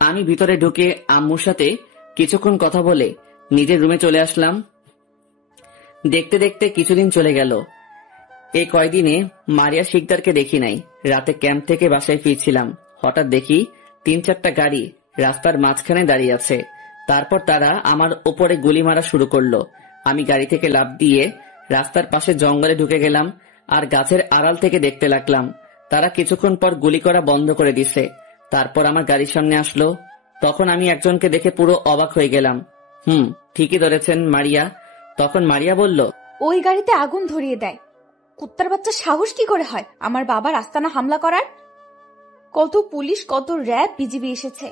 আমি ভিতরে ঢুকে আম্মুর সাথে কিছুক্ষণ কথা বলে নিজের রুমে চলে আসলাম। দেখতে দেখতে কিছুদিন চলে গেল। এই কয়দিনে মারিয়া শিকদারকে দেখি নাই। রাতে ক্যাম্প থেকে বাসায় ফিরছিলাম, হঠাৎ দেখি 3-4টা গাড়ি রাস্তার মাঝখানে দাঁড়িয়ে আছে। তারপর তারা আমার ওপরে গুলি মারা শুরু করলো। আমি গাড়ি থেকে লাফ দিয়ে রাস্তার পাশে জঙ্গলে ঢুকে গেলাম আর গাছের আড়াল থেকে দেখতে লাগলাম। তারা কিছুক্ষণ পর গুলি করা বন্ধ করে দিছে। তারপর আমার গাড়ির সামনে আসলো। তখন আমি একজনকে দেখে পুরো অবাক হয়ে গেলাম। ঠিকই ধরেছেন, মারিয়া। তখন মারিয়া বলল, ওই গাড়িতে আগুন ধরিয়ে দেয়। কুত্তার বাচ্চা সাহস কি করে হয় আমার বাবার আস্তানা হামলা করার? কত পুলিশ, কত র্যাব, বিজিবি এসেছে,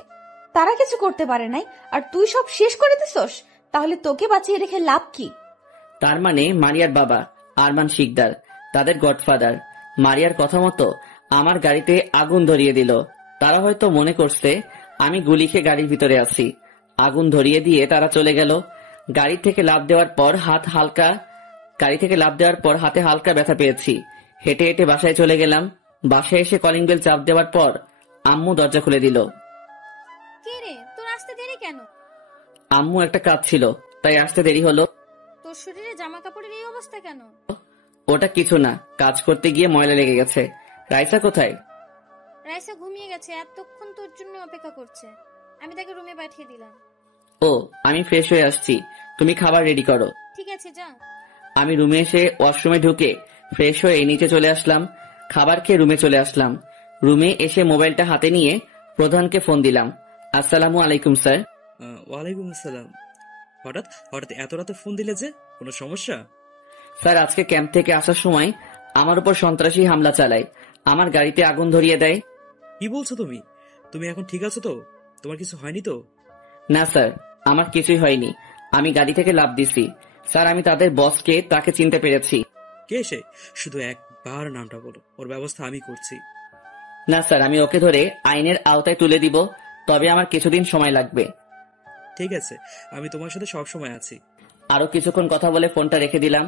তারা কিছু করতে পারে নাই, আর তুই সব শেষ করে দিছস। তাহলে তোকে বাঁচিয়ে রেখে লাভ কি? তার মানে মারিয়ার বাবা আরমান শিকদার তাদের গডফাদার। মারিয়ার কথা মতো আমার গাড়িতে আগুন ধরিয়ে দিল। তারা হয়তো মনে করছে আমি গুলি খেয়ে গাড়ির ভিতরে আছি। আগুন ধরিয়ে দিয়ে তারা চলে গেল। গাড়ি থেকে লাফ দেওয়ার পর হাতে হালকা ব্যথা পেয়েছি। হেঁটে হেঁটে বাসায় চলে গেলাম। বাসায় এসে কলিং বেল চাপ দেওয়ার পর আম্মু দরজা খুলে দিল। কে রে, তোর আসতে দেরি কেন? আম্মু একটা কাজ ছিল, তাই আসতে দেরি হলো। তোর শরীরে জামা কাপড়ের এই অবস্থা কেন? ওটা কিছু না, কাজ করতে গিয়ে ময়লা লেগে গেছে। রাইসা কোথায়? রাইসা ঘুমিয়ে গেছে, এতক্ষণ তোর জন্য অপেক্ষা করছে। আমি তাকে রুমে পাঠিয়ে দিলাম। ও, আমি ফ্রেশ হয়ে আসছি, তুমি খাবার রেডি করো। ঠিক আছে, যা। আমি রুমে এসে ওয়াশরুমে ঢুকে ফ্রেশ হয়ে নিচে চলে আসলাম। খাবার খেয়ে রুমে চলে আসলাম। রুমে এসে মোবাইলটা হাতে নিয়ে প্রধানকে ফোন দিলাম। আসসালামু আলাইকুম স্যার। ওয়ালাইকুম আসসালাম। হঠাৎ হঠাৎ এত রাতে ফোন দিলে যে, কোনো সমস্যা? স্যার, আজকে ক্যাম্প থেকে আসার সময় আমার উপর সন্ত্রাসী হামলা চালায়, আমার গাড়িতে আগুন ধরিয়ে দেয়। কি বলছো তুমি? তুমি এখন ঠিক আছো তো? তোমার কিছু হয়নি তো? না স্যার, আমার কিছুই হয়নি। আমি গাড়ি থেকে লাফ দিছি। স্যার, আমি তাদের বসকে তাকে চিনতে পেরেছি। কে সে? শুধু একবার নামটা বলো, ওর ব্যবস্থা আমি করছি। না স্যার, আমি ওকে ধরে আইনের আওতায় তুলে দিব, তবে আমার কিছুদিন সময় লাগবে। ঠিক আছে, আমি তোমার সাথে সব সময় আছি। আরো কিছুক্ষণ কথা বলে ফোনটা রেখে দিলাম।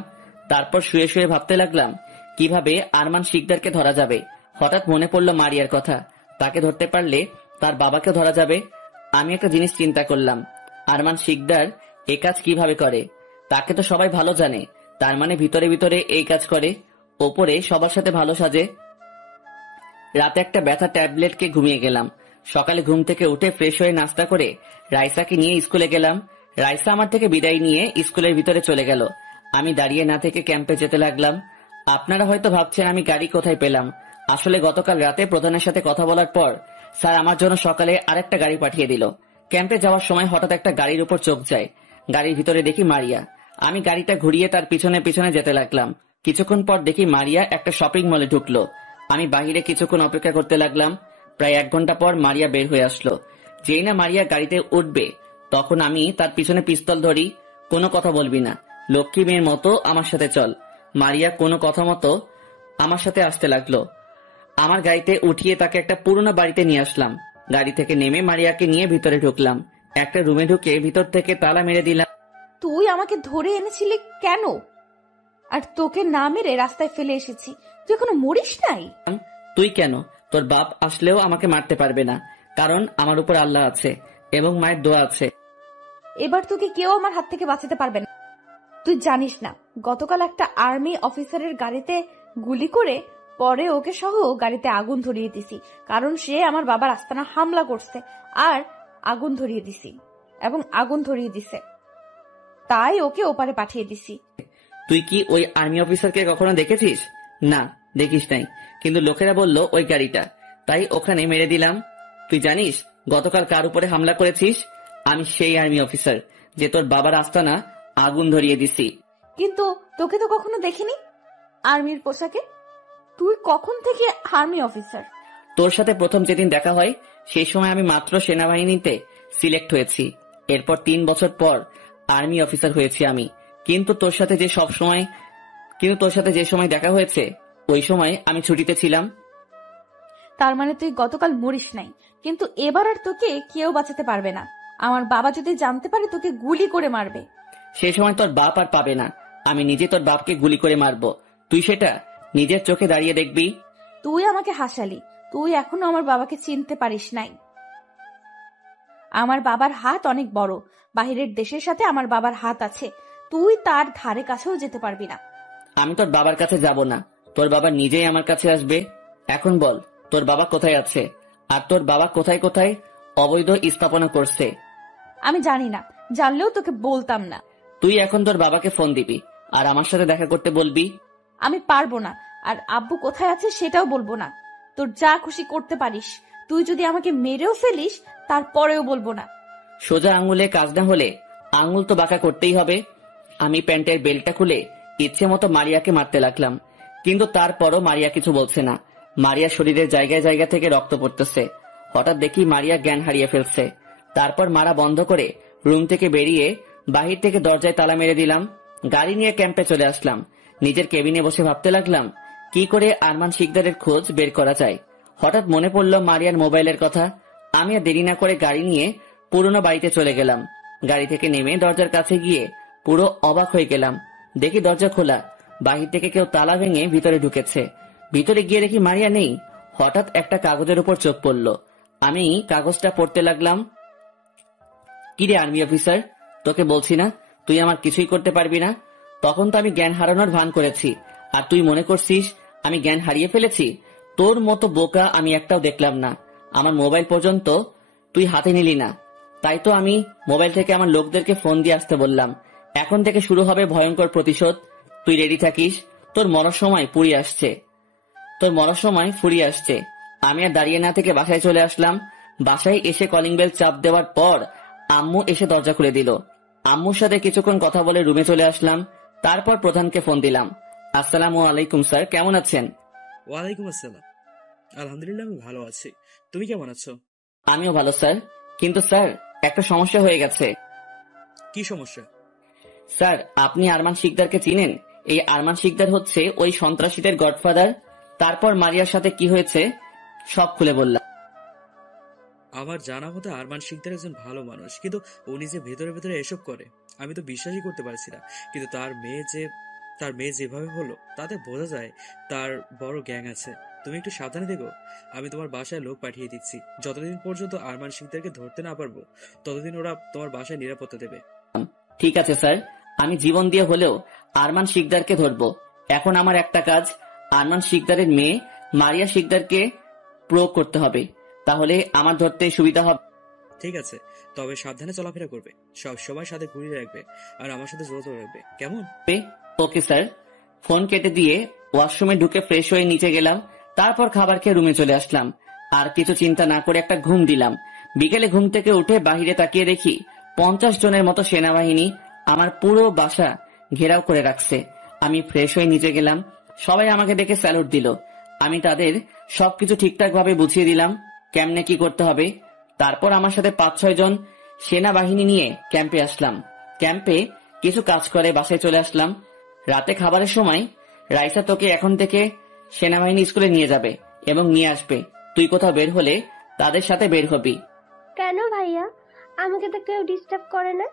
তারপর শুয়ে শুয়ে ভাবতে লাগলাম কিভাবে আরমান শিকদারকে ধরা যাবে। হঠাৎ মনে পড়লো মারিয়ার কথা, তাকে ধরতে পারলে তার বাবাকে ধরা যাবে। আমি একটা জিনিস চিন্তা করলাম, আরমান শিকদার এই কাজ কিভাবে করে। তাকে তো সবাই ভালো জানে, তার মানে ভিতরে ভিতরে এই কাজ করে, ওপরে সবার সাথে ভালো সাজে। রাতে একটা ব্যথা ট্যাবলেটকে ঘুমিয়ে গেলাম। সকালে ঘুম থেকে উঠে ফ্রেশ হয়ে নাস্তা করে রাইসাকে নিয়ে স্কুলে গেলাম। রাইসা আমার থেকে বিদায় নিয়ে স্কুলের ভিতরে চলে গেল। আমি দাঁড়িয়ে না থেকে ক্যাম্পে যেতে লাগলাম। আপনারা হয়তো ভাবছেন আমি গাড়ি কোথায় পেলাম। আসলে গতকাল রাতে প্রধানের সাথে কথা বলার পর স্যার আমার জন্য সকালে আরেকটা গাড়ি পাঠিয়ে দিল। ক্যাম্পে যাওয়ার সময় হঠাৎ একটা গাড়ির উপর চোখ যায়। গাড়ির ভিতরে দেখি মারিয়া। আমি গাড়িটা ঘুরিয়ে তার পিছনে পিছনে যেতে লাগলাম। কিছুক্ষণ পর দেখি মারিয়া একটা শপিং মলে ঢুকলো। আমি বাহিরে কিছুক্ষণ অপেক্ষা করতে লাগলাম। প্রায় 1 ঘন্টা পর মারিয়া বের হয়ে আসলো। যেই না মারিয়া গাড়িতে উঠবে, তখন আমি তার পিছনে পিস্তল ধরি। কোনো কথা বলবি না, লক্ষ্মী মেয়ের মতো আমার সাথে চল। মারিয়া কোনো কথা মতো আমার সাথে আসতে লাগলো। আমার গাড়িতে উঠিয়ে তাকে একটা পুরোনো বাড়িতে নিয়ে আসলাম। গাড়ি থেকে নেমে মারিয়াকে নিয়ে ভিতরে ঢুকলাম। একটা রুমে ঢুকে ভিতর থেকে তালা মেরে দিলাম। তুই আমাকে ধরে এনেছিলি কেন? আর তোকে না মেরে রাস্তায় ফেলে এসেছি, তুই এখনো মরিস নাই? তুই কেন? তোর বাপ আসলেও আমাকে মারতে পারবে না, কারণ আমার উপর আল্লাহ আছে এবং মায়ের দোয়া আছে। এবার তোকে কেউ আমার হাত থেকে বাঁচাতে পারবে না। তুই জানিস না, গতকাল একটা আর্মি অফিসারের গাড়িতে গুলি করে পরে ওকে সহ গাড়িতে আগুন ধরিয়ে দিছি, কারণ সে আমার বাবার আস্তানা হামলা করছে আর আগুন ধরিয়ে দিছে, তাই ওকে ওপারে পাঠিয়ে দিছি। তুই কি ওই আর্মি অফিসারকে কখনো দেখেছিস? না, দেখিস নাই, কিন্তু লোকেরা বলল ওই গাড়িটা, তাই ওখানে মেরে দিলাম। তুই জানিস গতকাল কার উপরে হামলা করেছিস? আমি সেই আর্মি অফিসার যে তোর বাবার আস্তানা আগুন ধরিয়ে দিছি। কিন্তু তোকে তো কখনো দেখিনি আর্মির পোশাকে। তুই কখন থেকে আর্মি অফিসার? তোর সাথে প্রথম যেদিন দেখা হয় সেই সময় আমি মাত্র সেনাবাহিনীতে সিলেক্ট হয়েছি। এরপর 3 বছর পর আর্মি অফিসার হয়েছি আমি, কিন্তু তোর সাথে যে সময় দেখা হয়েছে ওই সময় আমি ছুটিতে ছিলাম। তার মানে তুই গতকাল মরিস নাই, কিন্তু এবার আর তোকে কেউ বাঁচাতে পারবে না। আমার বাবা যদি জানতে পারে তোকে গুলি করে মারবে। সেই সময় তোর বাপ আর পাবে না, আমি নিজে তোর বাপকে গুলি করে মারবো, তুই সেটা নিজের চোখে দাঁড়িয়ে দেখবি। তুই আমাকে হাসালি, তুই এখনো আমার বাবাকে চিনতে পারিস নাই। আমার বাবার হাত অনেক বড়, বাহিরের দেশের সাথে আমার বাবার হাত আছে, তুই তার ধারে কাছেও যেতে পারবি না। আমি তোর বাবার কাছে যাব না, তোর বাবা নিজেই আমার কাছে আসবে। এখন বল তোর বাবা কোথায় আছে, আর তোর বাবা কোথায় কোথায় অবৈধ স্থাপনা করছে। আমি জানি না, জানলেও তোকে বলতাম না। তুই এখন তোর বাবাকে ফোন দিবি আর আমার সাথে দেখা করতে বলবি। আমি পারবো না, আর আব্বু কোথায় আছে সেটাও বলবো না। তোর যা খুশি করতে পারিস, তুই যদি আমাকে মেরেও ফেলিস তারপরেও বলবো না। সোজা আঙুলে কাজ না হলে আঙুল তো বাঁকা করতেই হবে। আমি প্যান্টের বেল্টটা খুলে ইচ্ছে মতো মারিয়াকে মারতে লাগলাম, কিন্তু তারপরও মারিয়া কিছু বলছে না। মারিয়ার শরীরের জায়গায় জায়গা থেকে রক্ত পড়তেছে। হঠাৎ দেখি মারিয়া জ্ঞান হারিয়ে ফেলছে। তারপর মারা বন্ধ করে রুম থেকে বেরিয়ে বাহির থেকে দরজায় তালা মেরে দিলাম। গাড়ি নিয়ে ক্যাম্পে চলে আসলাম। নিজের কেবিনে বসে ভাবতে লাগলাম কি করে আরমান শিকদারের খোঁজ বের করা যায়। হঠাৎ মনে পড়ল মারিয়ার মোবাইলের কথা। আমি আর দেরি না করে গাড়ি নিয়ে পুরনো বাড়িতে চলে গেলাম। গাড়ি থেকে নেমে দরজার কাছে গিয়ে পুরো অবাক হয়ে গেলাম। দেখি দরজা খোলা, বাহির থেকে কেউ তালা ভেঙে ভিতরে ঢুকেছে। ভিতরে গিয়ে দেখি মারিয়া নেই। হঠাৎ একটা কাগজের উপর চোখ পড়ল। আমি কাগজটা পড়তে লাগলাম। কিরে আর্মি অফিসার, তোকে বলছি না তুই আমার কিছুই করতে পারবি না। তখন তো আমি জ্ঞান হারানোর ভান করেছি, আর তুই মনে করছিস আমি জ্ঞান হারিয়ে ফেলেছি। তোর মতো বোকা আমি একটাও দেখলাম না। আমার মোবাইল পর্যন্ত তুই হাতে নিলি না, তাই তো আমি মোবাইল থেকে আমার লোকদেরকে ফোন দিয়ে আসতে বললাম। এখন থেকে শুরু হবে ভয়ঙ্কর প্রতিশোধ। তুই রেডি থাকিস, তোর মরার সময় ফুরিয়ে আসছে। আমি আর দাঁড়িয়ে না থেকে বাসায় চলে আসলাম। বাসায় এসে কলিং বেল চাপ দেওয়ার পর আম্মু এসে দরজা খুলে দিল। আম্মুর সাথে কিছুক্ষণ কথা বলে রুমে চলে আসলাম। তারপর প্রধানকে ফোন দিলাম। আসসালামু আলাইকুম স্যার, কেমন আছেন? ওয়ালাইকুম আসসালাম। আলহামদুলিল্লাহ, আমি ভালো আছি। তুমি কেমন আছো? আমিও ভালো স্যার, কিন্তু স্যার একটা সমস্যা হয়ে গেছে। কি সমস্যা? স্যার আপনি আরমান শিকদারকে চিনেন? এই আরমান শিকদার হচ্ছে ওই সন্ত্রাসীদের গডফাদার। তারপর মারিয়ার সাথে কি হয়েছে সব খুলে বললাম। আমার জানা মতে আরমান শিকদার একজন ভালো মানুষ, কিন্তু উনি যে ভেতরে ভেতরে এসব করে আমি তো বিশ্বাসই করতে পারছি না। কিন্তু তার মেয়ে যেভাবে হলো তাতে বোঝা যায় তার বড় গ্যাং আছে। তুমি একটু সাবধানে দেখো। আমি তোমার বাসায় লোক পাঠিয়ে দিচ্ছি। যতদিন পর্যন্ত আরমান শিকদারকে ধরতে না পারবো ততদিন ওরা তোমার বাসায় নিরাপত্তা দেবে। ঠিক আছে স্যার, আমি জীবন দিয়ে হলেও আরমান শিকদারকে ধরবো। এখন আমার একটা কাজ, আরমান শিকদারের মেয়ে মারিয়া শিকদারকে প্রয়োগ করতে হবে, তাহলে আমার ধরতে সুবিধা হবে। ঠিক আছে, তবে সাবধানে চলাফেরা করবে, সব সময় সাথে ঘুরিয়ে রাখবে, আর আমার সাথে যোগাযোগ রাখবে, কেমন? Okay sir. ফোন কেটে দিয়ে ওয়াশরুমে ঢুকে ফ্রেশ হয়ে নিচে গেলাম। তারপর খাবার খেয়ে রুমে চলে আসলাম। আর কিছু চিন্তা না করে একটা ঘুম দিলাম। বিকেলে ঘুম থেকে উঠে বাহিরে তাকিয়ে দেখি 50 জনের মতো সেনাবাহিনী আমার পুরো বাসা ঘেরাও করে রাখছে। আমি ফ্রেশ হয়ে নিচে গেলাম। সবাই আমাকে দেখে স্যালুট দিল। আমি তাদের সবকিছু ঠিকঠাক ভাবে বুঝিয়ে দিলাম কেমনে কি করতে হবে। তারপর আমার সাথে 5-6 জন সেনাবাহিনী নিয়ে ক্যাম্পে আসলাম। ক্যাম্পে কিছু কাজ করে বাসায় চলে আসলাম। রাতে খাবারের সময় রাইসা তোকে এখন থেকে সেনাবাহিনী স্কুলে নিয়ে যাবে এবং নিয়ে আসবে। তুই কোথাও বের হলে তাদের সাথে বের হবি। কেন ভাইয়া? আমাকে তো কেউ ডিস্টার্ব করে না।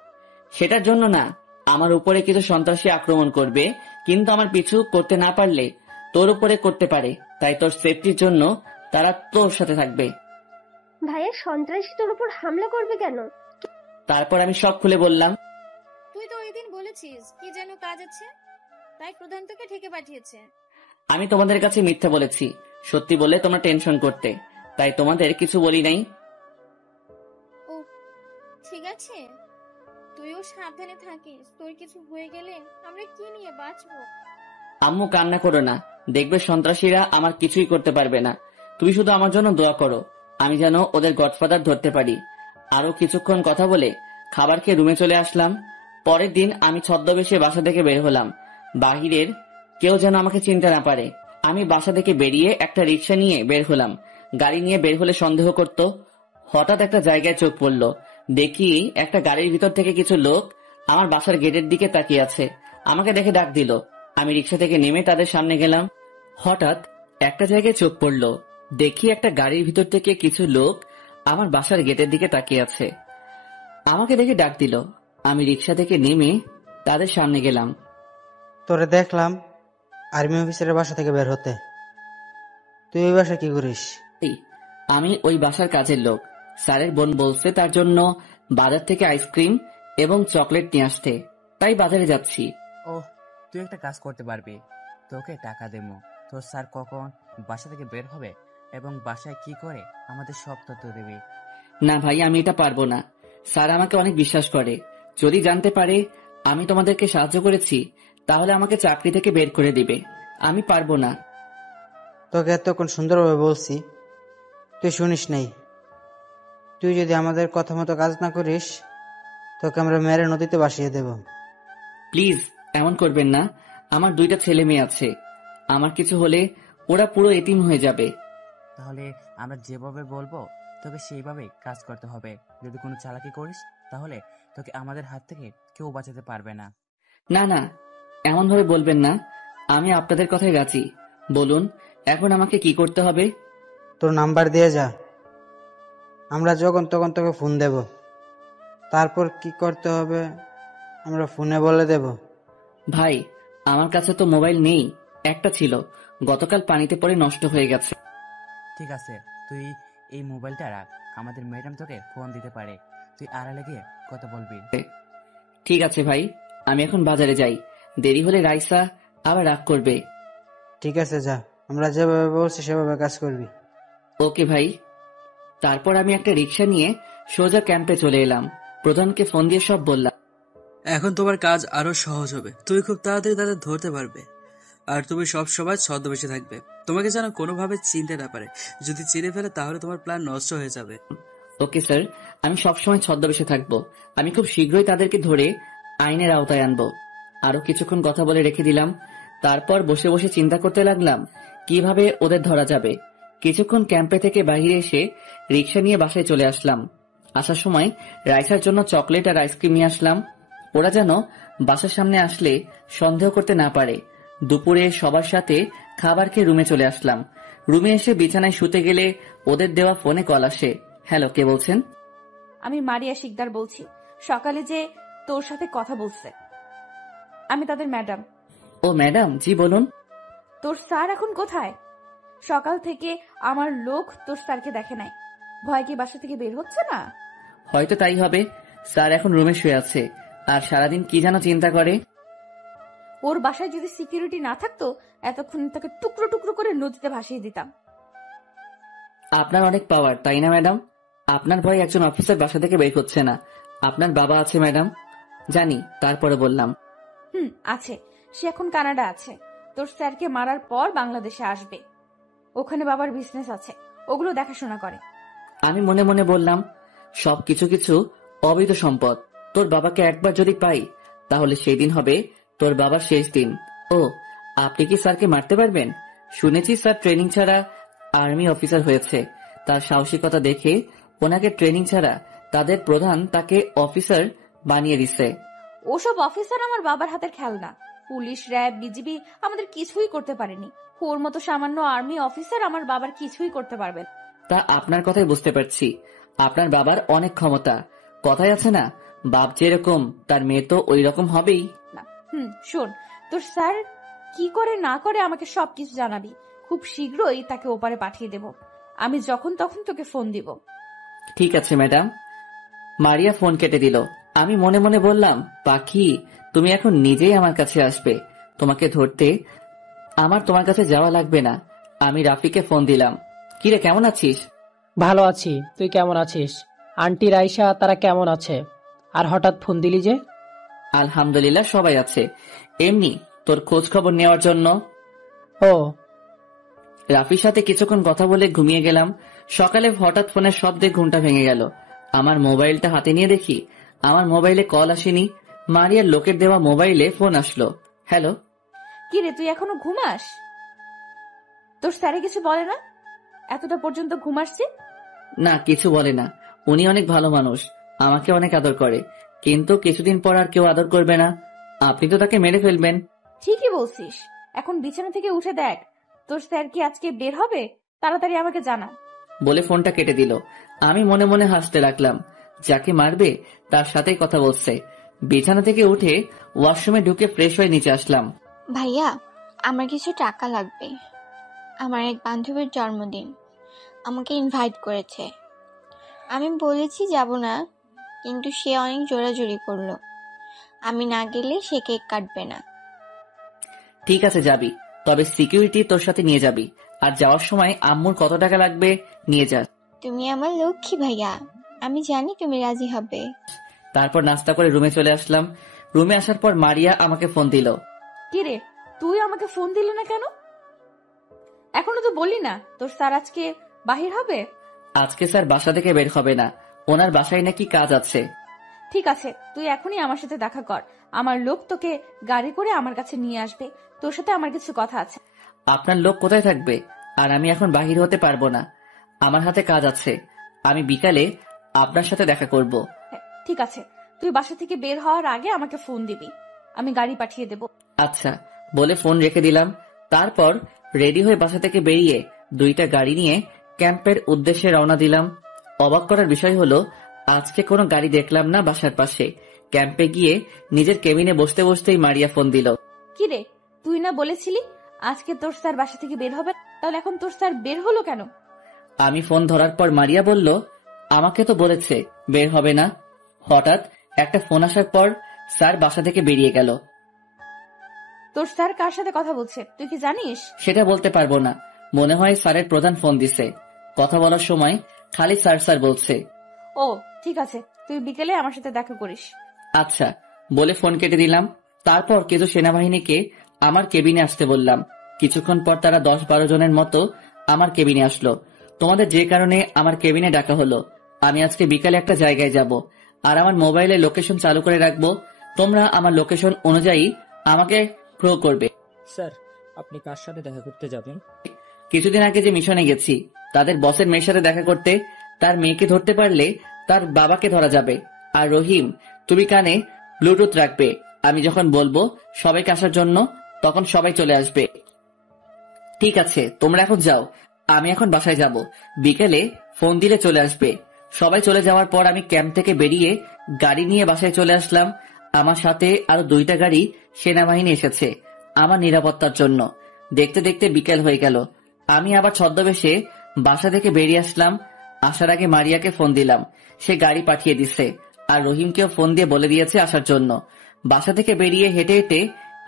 সেটার জন্য না, আমার উপরে কিছু সন্ত্রাসী আক্রমণ করবে, কিন্তু আমার পিছু করতে না পারলে তোর উপরে করতে পারে, তাই তোর সেফটির জন্য তারা তোর সাথে থাকবে। ভাইয়া, সন্ত্রাসী তোর উপর হামলা করবে কেন? তারপর আমি সব খুলে বললাম। তুই তো ওই দিন বলেছিস কি যেন কাজ আছে, তাই প্রধান তোকে ঠেকে পাঠিয়েছে। আমি তোমাদের কাছে মিথ্যা বলেছি, সত্যি বললে তোমরা টেনশন করতে, তাই তোমাদের কিছু বলি নাই। ও ঠিক আছে, তুইও সাবধানে থাকিস। তোর কিছু হয়ে গেলে আমরা কি নিয়ে বাঁচবো? আম্মু কান্না করো না, দেখবে সন্ত্রাসীরা আমার কিছুই করতে পারবে না। তুমি শুধু আমার জন্য দোয়া করো, আমি যেন ওদের গডফাদার ধরতে পারি। আরো কিছুক্ষণ কথা বলে খাবার খেয়ে রুমে চলে আসলাম। পরের দিন আমি ছদ্মবেশে বাসা থেকে বের হলাম। বাহিরের কেউ যেন আমাকে চিনতে না পারে। আমি বাসা থেকে বেরিয়ে একটা রিক্সা নিয়ে বের হলাম। গাড়ি নিয়ে বের হলে সন্দেহ করত। হঠাৎ একটা জায়গায় চোখ পড়ল। দেখি একটা গাড়ির ভিতর থেকে কিছু লোক আমার বাসার গেটের দিকে তাকিয়ে আছে। আমাকে দেখে ডাক দিল। আমি রিক্সা থেকে নেমে তাদের সামনে গেলাম। হঠাৎ একটা জায়গায় চোখ পড়ল। দেখি একটা গাড়ির ভিতর থেকে কিছু লোক আমার বাসার গেটের দিকে তাকিয়ে আছে। আমাকে দেখে ডাক দিল। আমি রিক্সা থেকে নেমে তাদের সামনে গেলাম। তোরে দেখলাম আর্মি অফিসারের বাসা থেকে বের হতে। তুই ওই বাসা কি করিস? আমি ওই বাসার কাজের লোক। স্যারের বোন বলছে তার জন্য বাজার থেকে আইসক্রিম এবং চকলেট নিয়ে আসতে, তাই বাজারে যাচ্ছি। ও, তুই একটা কাজ করতে পারবি। তোকে টাকা দেবো। তোর স্যার কখন বাসা থেকে বের হবে এবং বাসায় কি করে আমাদের সব তথ্য দেবে। না ভাই, আমি এটা পারবো না। স্যার আমাকে অনেক বিশ্বাস করে। যদি জানতে পারে আমি তোমাদেরকে সাহায্য করেছি তাহলে আমাকে চাকরি থেকে বের করে দিবে। আমি পারবো না। তোকে এতক্ষণ সুন্দরভাবে বলছি, তুই শুনিস নাই। তুই যদি আমাদের কথা মতো কাজ না করিস তোকে আমরা মেরে নদীতে ভাসিয়ে দেব। প্লিজ এমন করবেন না। আমার 2টা ছেলে মেয়ে আছে। আমার কিছু হলে ওরা পুরো এতিম হয়ে যাবে। তাহলে আমরা যেভাবে বলবো তোকে সেইভাবে কাজ করতে হবে। যদি কোনো চালাকি করিস তাহলে তোকে আমাদের হাত থেকে কেউ বাঁচাতে পারবে না। না না, এমন ভাবে বলবেন না। আমি আপনাদের কথায় রাজি। বলুন এখন আমাকে কি করতে হবে? তোর নাম্বার দিয়ে যা, আমরা যখন তখন তোকে ফোন দেব। তারপর কি করতে হবে আমরা ফোনে বলে দেব। ভাই, আমার কাছে তো মোবাইল নেই। একটা ছিল, গতকাল পানিতে পড়ে নষ্ট হয়ে গেছে। ঠিক আছে, তুই এই মোবাইলটা রাখ। আমাদের ম্যাডাম তোকে ফোন দিতে পারে। তুই আড়ালে গিয়ে কথা বলবি। ঠিক আছে ভাই, আমি এখন বাজারে যাই। দেরি হলে রাইসা আবার রাগ করবে। ঠিক আছে যা, আমরা যেভাবে বলছি সেভাবে কাজ করবি। ওকে ভাই। তারপর আমি একটা রিক্সা নিয়ে সোজা ক্যাম্পে চলে এলাম। প্রধানকে ফোন দিয়ে সব বললাম। এখন তোমার কাজ আরো সহজ হবে। তুমি খুব তাড়াতাড়ি তাদের ধরতে পারবে। আর তুমি সব সময় ছদ্মবেশে থাকবে। তোমাকে যেন কোনোভাবে চিনতে না পারে। যদি চিনে ফেলে তাহলে তোমার প্ল্যান নষ্ট হয়ে যাবে। ওকে স্যার, আমি সবসময় ছদ্মবেশে থাকবো। আমি খুব শীঘ্রই তাদেরকে ধরে আইনের আওতায় আনবো। আরো কিছুক্ষণ কথা বলে রেখে দিলাম। তারপর বসে বসে চিন্তা করতে লাগলাম কিভাবে ওদের ধরা যাবে। কিছুক্ষণ ক্যাম্পে থেকে বাইরে এসে রিক্সা নিয়ে বাসায় চলে আসলাম। আসার সময় রাইসার জন্য চকলেট আর আইসক্রিম নিয়ে আসলাম। ওরা যেন বাসার সামনে আসলে সন্দেহ করতে না পারে। দুপুরে সবার সাথে খাবার খেয়ে রুমে চলে আসলাম। রুমে এসে বিছানায় শুতে গেলে ওদের দেওয়া ফোনে কল আসে। হ্যালো, কে বলছেন? আমি মারিয়া শিকদার বলছি। সকালে যে তোর সাথে কথা বলছে, আমি তাদের ম্যাডাম। ও ম্যাডাম, জি বলুন। তোর স্যার এখন কোথায়? সকাল থেকে আমার লোক তোর স্যারকে দেখে নাই। ভয় কি বাসা থেকে বের হচ্ছে না? হয়তো তাই হবে। স্যার এখন রুমে শুয়ে আছে আর সারাদিন কি যেন চিন্তা করে। ওর বাসায় যদি সিকিউরিটি না থাকতো এতক্ষণ তাকে টুকরো টুকরো করে নদীতে ভাসিয়ে দিতাম। আপনার অনেক পাওয়ার, তাই না ম্যাডাম? আপনার ভয় একজন অফিসার বাসা থেকে বের হচ্ছে না। আপনার বাবা আছে ম্যাডাম? জানি, তারপরে বললাম। আছে। সে এখন কানাডা আছে। তোর স্যারকে মারার পর বাংলাদেশে আসবে। ওখানে বাবার বিজনেস আছে, ওগুলো দেখাশোনা করে। আমি মনে মনে বললাম, সব কিছু কিছু অবৈধ সম্পদ। তোর বাবাকে একবার যদি পাই তাহলে সেই দিন হবে তোর বাবার শেষ দিন। ও, আপনি কি স্যারকে মারতে পারবেন? শুনেছি স্যার ট্রেনিং ছাড়া আর্মি অফিসার হয়েছে। তার সাহসিকতা দেখে ওনাকে ট্রেনিং ছাড়া তাদের প্রধান তাকে অফিসার বানিয়ে দিছে। ওসব অফিসার আমার বাবার হাতের খেলনা। পুলিশ, র্যাব, বিজিবি আমাদের কিছুই করতে পারেনি। ওর মতো সামান্য আর্মি অফিসার আমার বাবার কিছুই করতে পারবে না। তা আপনার কথাই বুঝতে পারছি। আপনার বাবার অনেক ক্ষমতা। কথাই আছে না, বাপ যেরকম তার মেয়ে তো ওই রকম হবেই। শোন, তোর স্যার কি করে না করে আমাকে সবকিছু জানাবি। খুব শীঘ্রই তাকে ওপারে পাঠিয়ে দেব। আমি যখন তখন তোকে ফোন দিব। ঠিক আছে ম্যাডাম। মারিয়া ফোন কেটে দিল। আমি মনে মনে বললাম, পাখি তুমি এখন নিজেই আমার কাছে আসবে। তোমাকে ধরতে আমার তোমার কাছে যাওয়া লাগবে না। আমি রাফিকে ফোন দিলাম। কিরে, কেমন আছিস? ভালো আছি, তুই কেমন আছিস? আন্টি রাইসা তারা কেমন আছে? আর হঠাৎ ফোন দিলি যে? আলহামদুলিল্লাহ সবাই আছে। এমনি তোর খোঁজ খবর নেওয়ার জন্য। ও, রাফির সাথে কিছুক্ষণ কথা বলে ঘুমিয়ে গেলাম। সকালে হঠাৎ ফোনের শব্দে ঘুমটা ভেঙে গেল। আমার মোবাইলটা হাতে নিয়ে দেখি আমার মোবাইলে কল আসেনি। মারিয়ার লোকের দেওয়া মোবাইলে ফোন আসলো। হ্যালো। কি রে, তুই এখনো ঘুমাস? তোর স্যারে কিছু বলে না? এতটা পর্যন্ত ঘুমাসছি? না, কিছু বলে না। উনি অনেক ভালো মানুষ, আমাকে অনেক আদর করে। কিন্তু কিছুদিন পর আর কেউ আদর করবে না, আপনি তো তাকে মেরে ফেলবেন। ঠিকই বলছিস। এখন বিছানা থেকে উঠে দেখ তোর স্যার কি আজকে বের হবে, তাড়াতাড়ি আমাকে জানা। বলে ফোনটা কেটে দিল। আমি মনে মনে হাসতে লাগলাম, যাকে মারবে তার সাথেই কথা বলছে। বিছানা থেকে উঠে ওয়াশরুমে ঢুকে ফ্রেশ হয়ে নিচে আসলাম। ভাইয়া, আমার কিছু টাকা লাগবে। আমার এক বান্ধবীর জন্মদিন, আমাকে ইনভাইট করেছে। আমি বলেছি যাব না, কিন্তু সে অনেক জোরাজুরি করলো। আমি না গেলে সে কেক কাটবে না। ঠিক আছে যাবি, তবে সিকিউরিটি তোর সাথে নিয়ে যাবি। আর যাওয়ার সময় আম্মুর কত টাকা লাগবে নিয়ে যাস। তুমি আমার লক্ষ্মী ভাইয়া, আমি জানি তুমি রাজি হবে। তারপর নাস্তা করে রুমে চলে আসলাম। রুমে আসার পর মারিয়া আমাকে ফোন দিল। কিরে, তুই আমাকে ফোন দিলি না কেন? এখনো তো বললি না তোর স্যার আজকে বাহির হবে। আজকে স্যার বাসা থেকে বের হবে না, ওনার বাসায় নাকি কাজ আছে। ঠিক আছে, তুই এখনই আমার সাথে দেখা কর। আমার লোক তোকে গাড়ি করে আমার কাছে নিয়ে আসবে। তোর সাথে আমার কিছু কথা আছে। আপনার লোক কোথায় থাকবে? আর আমি এখন বাহির হতে পারবো না, আমার হাতে কাজ আছে। আমি বিকালে আপনার সাথে দেখা করব। ঠিক আছে, তুই বাসা থেকে বের হওয়ার আগে আমাকে ফোন দিবি, আমি গাড়ি পাঠিয়ে দেব। আচ্ছা বলে ফোন রেখে দিলাম। তারপর রেডি হয়ে বাসা থেকে বেরিয়ে 2টা গাড়ি নিয়ে ক্যাম্পের উদ্দেশ্যে রওনা দিলাম। অবাক করার বিষয় হলো আজকে কোনো গাড়ি দেখলাম না বাসার পাশে। ক্যাম্পে গিয়ে নিজের কেবিনে বসতে বসতেই মারিয়া ফোন দিল। কিরে, তুই না বলেছিলি আজকে তোর স্যার বাসা থেকে বের হবে, তাহলে এখন তোর স্যার বের হলো কেন? আমি ফোন ধরার পর মারিয়া বলল, আমাকে তো বলেছে বের হবে না। হঠাৎ একটা ফোন আসার পর স্যার বাসা থেকে বেরিয়ে গেল। তোর স্যার কার সাথে কথা বলছে তুই কি জানিস? সেটা বলতে পারবো না, মনে হয় স্যারের প্রধান ফোন দিছে। কথা বলার সময় খালি স্যার স্যার বলছে। ও ঠিক আছে, তুই বিকেলে আমার সাথে দেখা করিস। আচ্ছা বলে ফোন কেটে দিলাম। তারপর কিছু সেনাবাহিনীকে আমার কেবিনে আসতে বললাম। কিছুক্ষণ পর তারা 10-12 জনের মতো আমার কেবিনে আসলো। তোমাদের যে কারণে আমার কেবিনে ডাকা হলো, আমি আজকে বিকালে একটা জায়গায় যাব, আর আমার মোবাইলে লোকেশন চালু করে রাখবো। তোমরা আমার লোকেশন অনুযায়ী আমাকে প্রো করবে। স্যার, আপনি কার সাথে দেখা করতে যাবেন? কিছুদিন আগে যে মিশনে গেছি, তাদের বসের মেয়ের সাথে দেখা করতে। তার মেয়েকে ধরতে পারলে তার বাবাকে ধরা যাবে। আর রহিম, তুমি কানে ব্লুটুথ রাখবে। আমি যখন বলবো সবাইকে আসার জন্য, তখন সবাই চলে আসবে। ঠিক আছে, তোমরা এখন যাও, আমি এখন বাসায় যাব। বিকেলে ফোন দিলে চলে আসবে। সবাই চলে যাওয়ার পর আমি ক্যাম্প থেকে বেরিয়ে গাড়ি নিয়ে বাসায় চলে আসলাম। আমার সাথে আরো 2টা গাড়ি সেনাবাহিনী এসেছে আমার নিরাপত্তার জন্য। দেখতে দেখতে বিকেল হয়ে গেল। আমি আবার ছদ্মবেশে বাসা থেকে বেরিয়ে আসলাম। আসার আগে মারিয়াকে ফোন দিলাম, সে গাড়ি পাঠিয়ে দিচ্ছে। আর রহিমকেও ফোন দিয়ে বলে দিয়েছে আসার জন্য। বাসা থেকে বেরিয়ে হেঁটে হেঁটে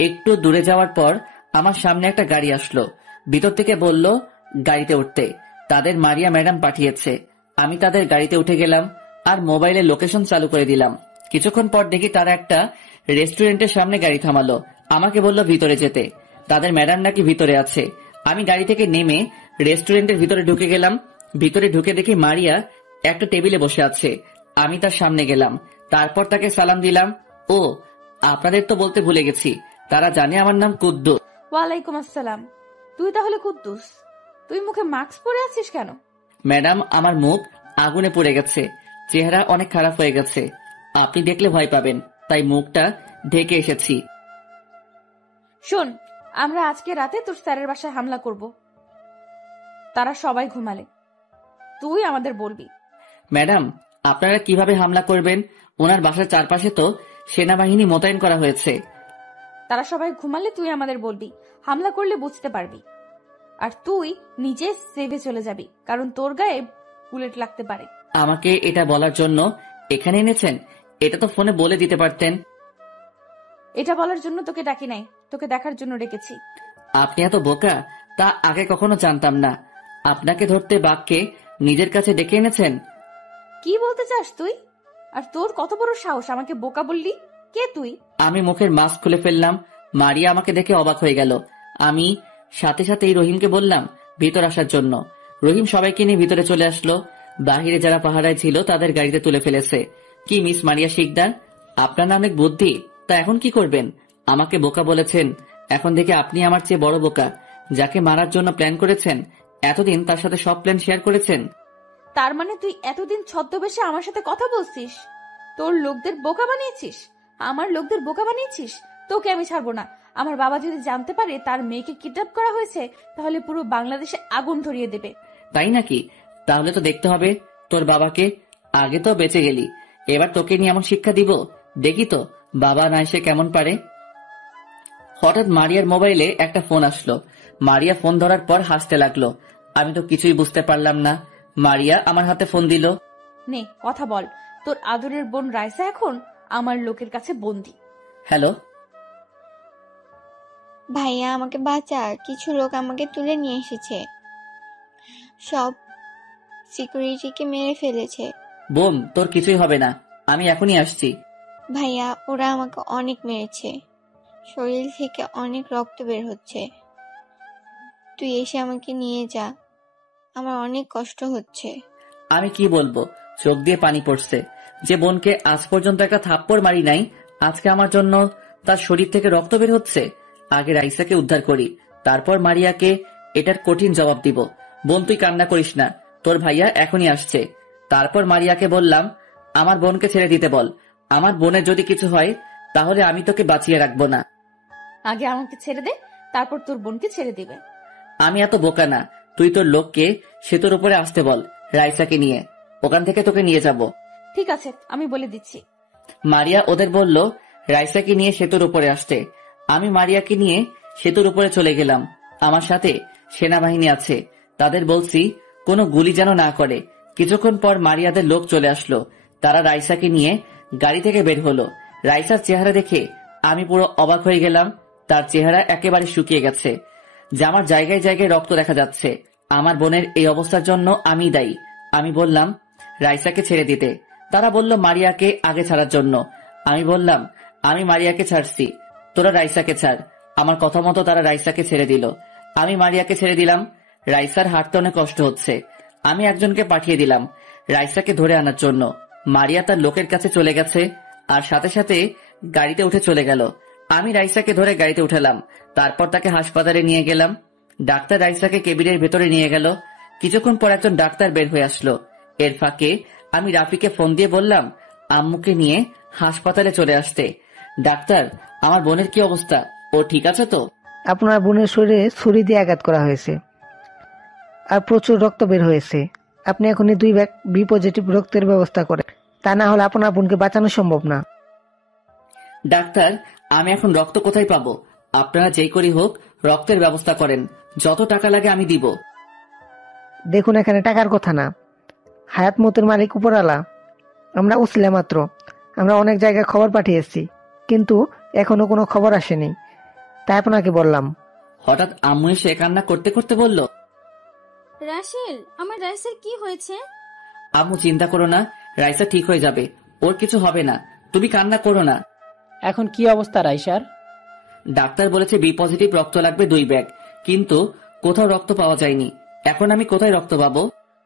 একটু দূরে যাওয়ার পর আমার সামনে একটা গাড়ি আসলো। ভিতর থেকে বলল গাড়িতে উঠতে, তাদের মারিয়া ম্যাডাম পাঠিয়েছে। আমি তাদের গাড়িতে উঠে গেলাম আর মোবাইলে লোকেশন চালু করে দিলাম। কিছুক্ষণ পর দেখি তারা একটা রেস্টুরেন্টের সামনে গাড়ি থামালো। আমাকে বলল ভিতরে যেতে, তাদের ম্যাডাম নাকি ভিতরে আছে। আমি গাড়ি থেকে নেমে রেস্টুরেন্টের ভিতরে ঢুকে গেলাম। ভিতরে ঢুকে দেখি মারিয়া একটা টেবিলে বসে আছে। আমি তার সামনে গেলাম, তারপর তাকে সালাম দিলাম। ও, আপনাদের তো বলতে ভুলে গেছি, তারা জানে আমার নাম কুদ্দুস। ওয়ালাইকুম আসসালাম। তুই তাহলে কুদ্দুস, তুই মুখে মাস্ক পরে আছিস কেন? ম্যাডাম, আমার মুখ আগুনে পুড়ে গেছে, চেহারা অনেক খারাপ হয়ে গেছে। আপনি দেখলে ভয় পাবেন, তাই মুখটা ঢেকে এসেছি। শোন, আমরা আজকে রাতে তোর স্যারের বাসায় হামলা করব। তারা সবাই ঘুমালে, তুই আমাদের বলবি। ম্যাডাম, আপনারা কিভাবে হামলা করবেন? ওনার বাসার চারপাশে তো সেনাবাহিনী মোতায়েন করা হয়েছে। তারা সবাই ঘুমালে তুই আমাদের বলবি, হামলা করলে বুঝতে পারবি। আর তুই নিজে সেভে চলে যাবি, কারণ তোর গায়ে বুলেট লাগতে পারে। আমাকে এটা বলার জন্য এখানে এনেছেন? এটা তো ফোনে বলে দিতে পারতেন। এটা বলার জন্য তোকে ডাকি নাই, তোকে দেখার জন্য ডেকেছি। আপনি এত বোকা তা আগে কখনো জানতাম না। আপনাকে ধরতে বাঘকে নিজের কাছে ডেকে এনেছেন। কি বলতে চাস তুই? আর তোর কত বড় সাহস আমাকে বোকা বললি? কে তুই? আমি মুখের মাস্ক খুলে ফেললাম। মারিয়া আমাকে দেখে অবাক হয়ে গেল। আমি সাথে সাথেই রহিমকে বললাম ভিতর আসার জন্য। রহিম সবাইকে নিয়ে ভিতরে চলে আসলো। বাহিরে যারা পাহারায় ছিল তাদের গাড়িতে তুলে ফেলেছে। কি মিস মারিয়া শিকদার, আপনার না অনেক বুদ্ধি, তা এখন কি করবেন? আমাকে বোকা বলেছেন, এখন দেখে আপনি আমার চেয়ে বড় বোকা। যাকে মারার জন্য প্ল্যান করেছেন, এতদিন তার সাথে সব প্ল্যান শেয়ার করেছেন। তার মানে তুই এতদিন ছদ্মবেশে আমার সাথে কথা বলছিস? তোর লোকদের বোকা বানিয়েছিস, আমার লোকদের বোকা বানিয়েছিস। তোকে আমি ছাড়বো না। আমার বাবা যদি জানতে পারে তার মেয়েকে কিডন্যাপ করা হয়েছে, তাহলে পুরো বাংলাদেশে আগুন ধরিয়ে দেবে। তাই নাকি? তাহলে তো দেখতে হবে তোর বাবাকে। আগে তো বেঁচে গেলি, এবার তোকে নিয়ে এমন শিক্ষা দিব, দেখি তো বাবা না এসে কেমন পারে। হঠাৎ মারিয়ার মোবাইলে একটা ফোন আসলো। মারিয়া ফোন ধরার পর হাসতে লাগলো। আমি তো কিছুই বুঝতে পারলাম না। মারিয়া আমার হাতে ফোন দিল। নে কথা বল, তোর আদরের বোন রাইসা এখন আমার লোকের কাছে বন্দি। হ্যালো ভাইয়া, আমাকে বাঁচা। কিছু লোক আমাকে তুলে নিয়ে এসেছে, সব সিকিউরিটিকে মেরে ফেলেছে। বোন, তোর কিছুই হবে না, আমি এখনই আসছি। ভাইয়া, ওরা আমাকে অনেক মেরেছে, শরীর থেকে অনেক রক্ত বের হচ্ছে। তুই এসে আমাকে নিয়ে যা, আমার অনেক কষ্ট হচ্ছে। আমি কি বলবো, চোখ দিয়ে পানি পড়ছে। যে বোনকে আজ পর্যন্ত একটা থাপ্পড় মারি নাই, আজকে আমার জন্য তার শরীর থেকে রক্ত বের হচ্ছে। আগে রাইসাকে উদ্ধার করি, তারপর মারিয়াকে এটার কঠিন জবাব দিব। বোন, তুই কান্না করিস না, তোর ভাইয়া এখনই আসছে। তারপর মারিয়াকে বললাম, আমার বোনকে ছেড়ে দিতে বল। আমার বোনের যদি কিছু হয় তাহলে আমি তোকে বাঁচিয়ে রাখবো না। আগে আমাকে ছেড়ে দে, তারপর তোর বোনকে ছেড়ে দিবে। আমি এত বোকা না, তুই তোর লোককে সেতুর উপরে আসতে বল, রাইসাকে নিয়ে ওখান থেকে তোকে নিয়ে যাব। ঠিক আছে, আমি বলে দিচ্ছি। মারিয়া ওদের বলল রাইসাকে নিয়ে সেতুর উপরে আসতে। আমি মারিয়াকে নিয়ে সেতুর উপরে চলে গেলাম। আমার সাথে সেনাবাহিনী আছে, তাদের বলছি কোনো গুলি যেন না করে। কিছুক্ষণ পর মারিয়াদের লোক চলে আসলো। তারা রাইসাকে নিয়ে গাড়ি থেকে বের হলো। রাইসার চেহারা দেখে আমি পুরো অবাক হয়ে গেলাম। তার চেহারা একেবারে শুকিয়ে গেছে, জামার জায়গায় জায়গায় রক্ত দেখা যাচ্ছে। আমার বোনের এই অবস্থার জন্য আমি দায়ী। আমি বললাম রাইসাকে ছেড়ে দিতে। তারা বলল মারিয়াকে আগে ছাড়ার জন্য। আমি বললাম আমি মারিয়াকে ছাড়ছি, তোরা রাইসাকে ছাড়। আমার কথা মতো তারা রাইসাকে ছেড়ে দিল। আমি মারিয়াকে ছেড়ে দিলাম। রাইসার হাঁটতে অনেক কষ্ট হচ্ছে। আমি একজনকে পাঠিয়ে দিলাম রাইসাকে ধরে আনার জন্য। মারিয়া তার লোকের কাছে চলে গেছে আর সাথে সাথে গাড়িতে উঠে চলে গেল। আমি রাইসাকে ধরে গাড়িতে উঠালাম, তারপর তাকে হাসপাতালে নিয়ে গেলাম। ডাক্তার রাইসাকে কেবিনের ভেতরে নিয়ে গেল। কিছুক্ষণ পর একজন ডাক্তার বের হয়ে আসলো। এর ফাঁকে আমি রাফিকে ফোন দিয়ে বললাম আম্মুকে নিয়ে হাসপাতালে চলে আসতে। ডাক্তার, আমার বোনের কি অবস্থা, ও ঠিক আছে তো? আপনার বোনের শরীরে ছুরি দিয়ে আঘাত করা হয়েছে আর প্রচুর রক্ত বের হয়েছে। আপনি এখনই 2 ব্যাগ বি পজিটিভ রক্তের ব্যবস্থা করেন, তা না হলে আপনার বোনকে বাঁচানো সম্ভব না। ডাক্তার, আমি এখন রক্ত কোথায় পাবো? আপনারা যেই করি হোক রক্তের ব্যবস্থা করেন, যত টাকা লাগে আমি দিব। দেখুন, এখানে টাকার কথা না, হায়াত মতের মালিক উপরালা। আমরা উসলে মাত্র, আমরা অনেক জায়গায় খবর পাঠিয়েছি, কিন্তু এখনো কোনো খবর আসেনি, তাই আপনাকে বললাম। হঠাৎ আম্মু এসে কান্না করতে করতে বলল, রাশেল, আমার রাইসার কি হয়েছে? আম্মু চিন্তা করো না, রাইসা ঠিক হয়ে যাবে, ওর কিছু হবে না, তুমি কান্না করো না। এখন কি অবস্থা রাইসার? ডাক্তার বলেছে বি পজিটিভ রক্ত লাগবে 2 ব্যাগ, কিন্তু কোথাও রক্ত পাওয়া যায়নি। এখন আমি কোথায় রক্ত পাবো?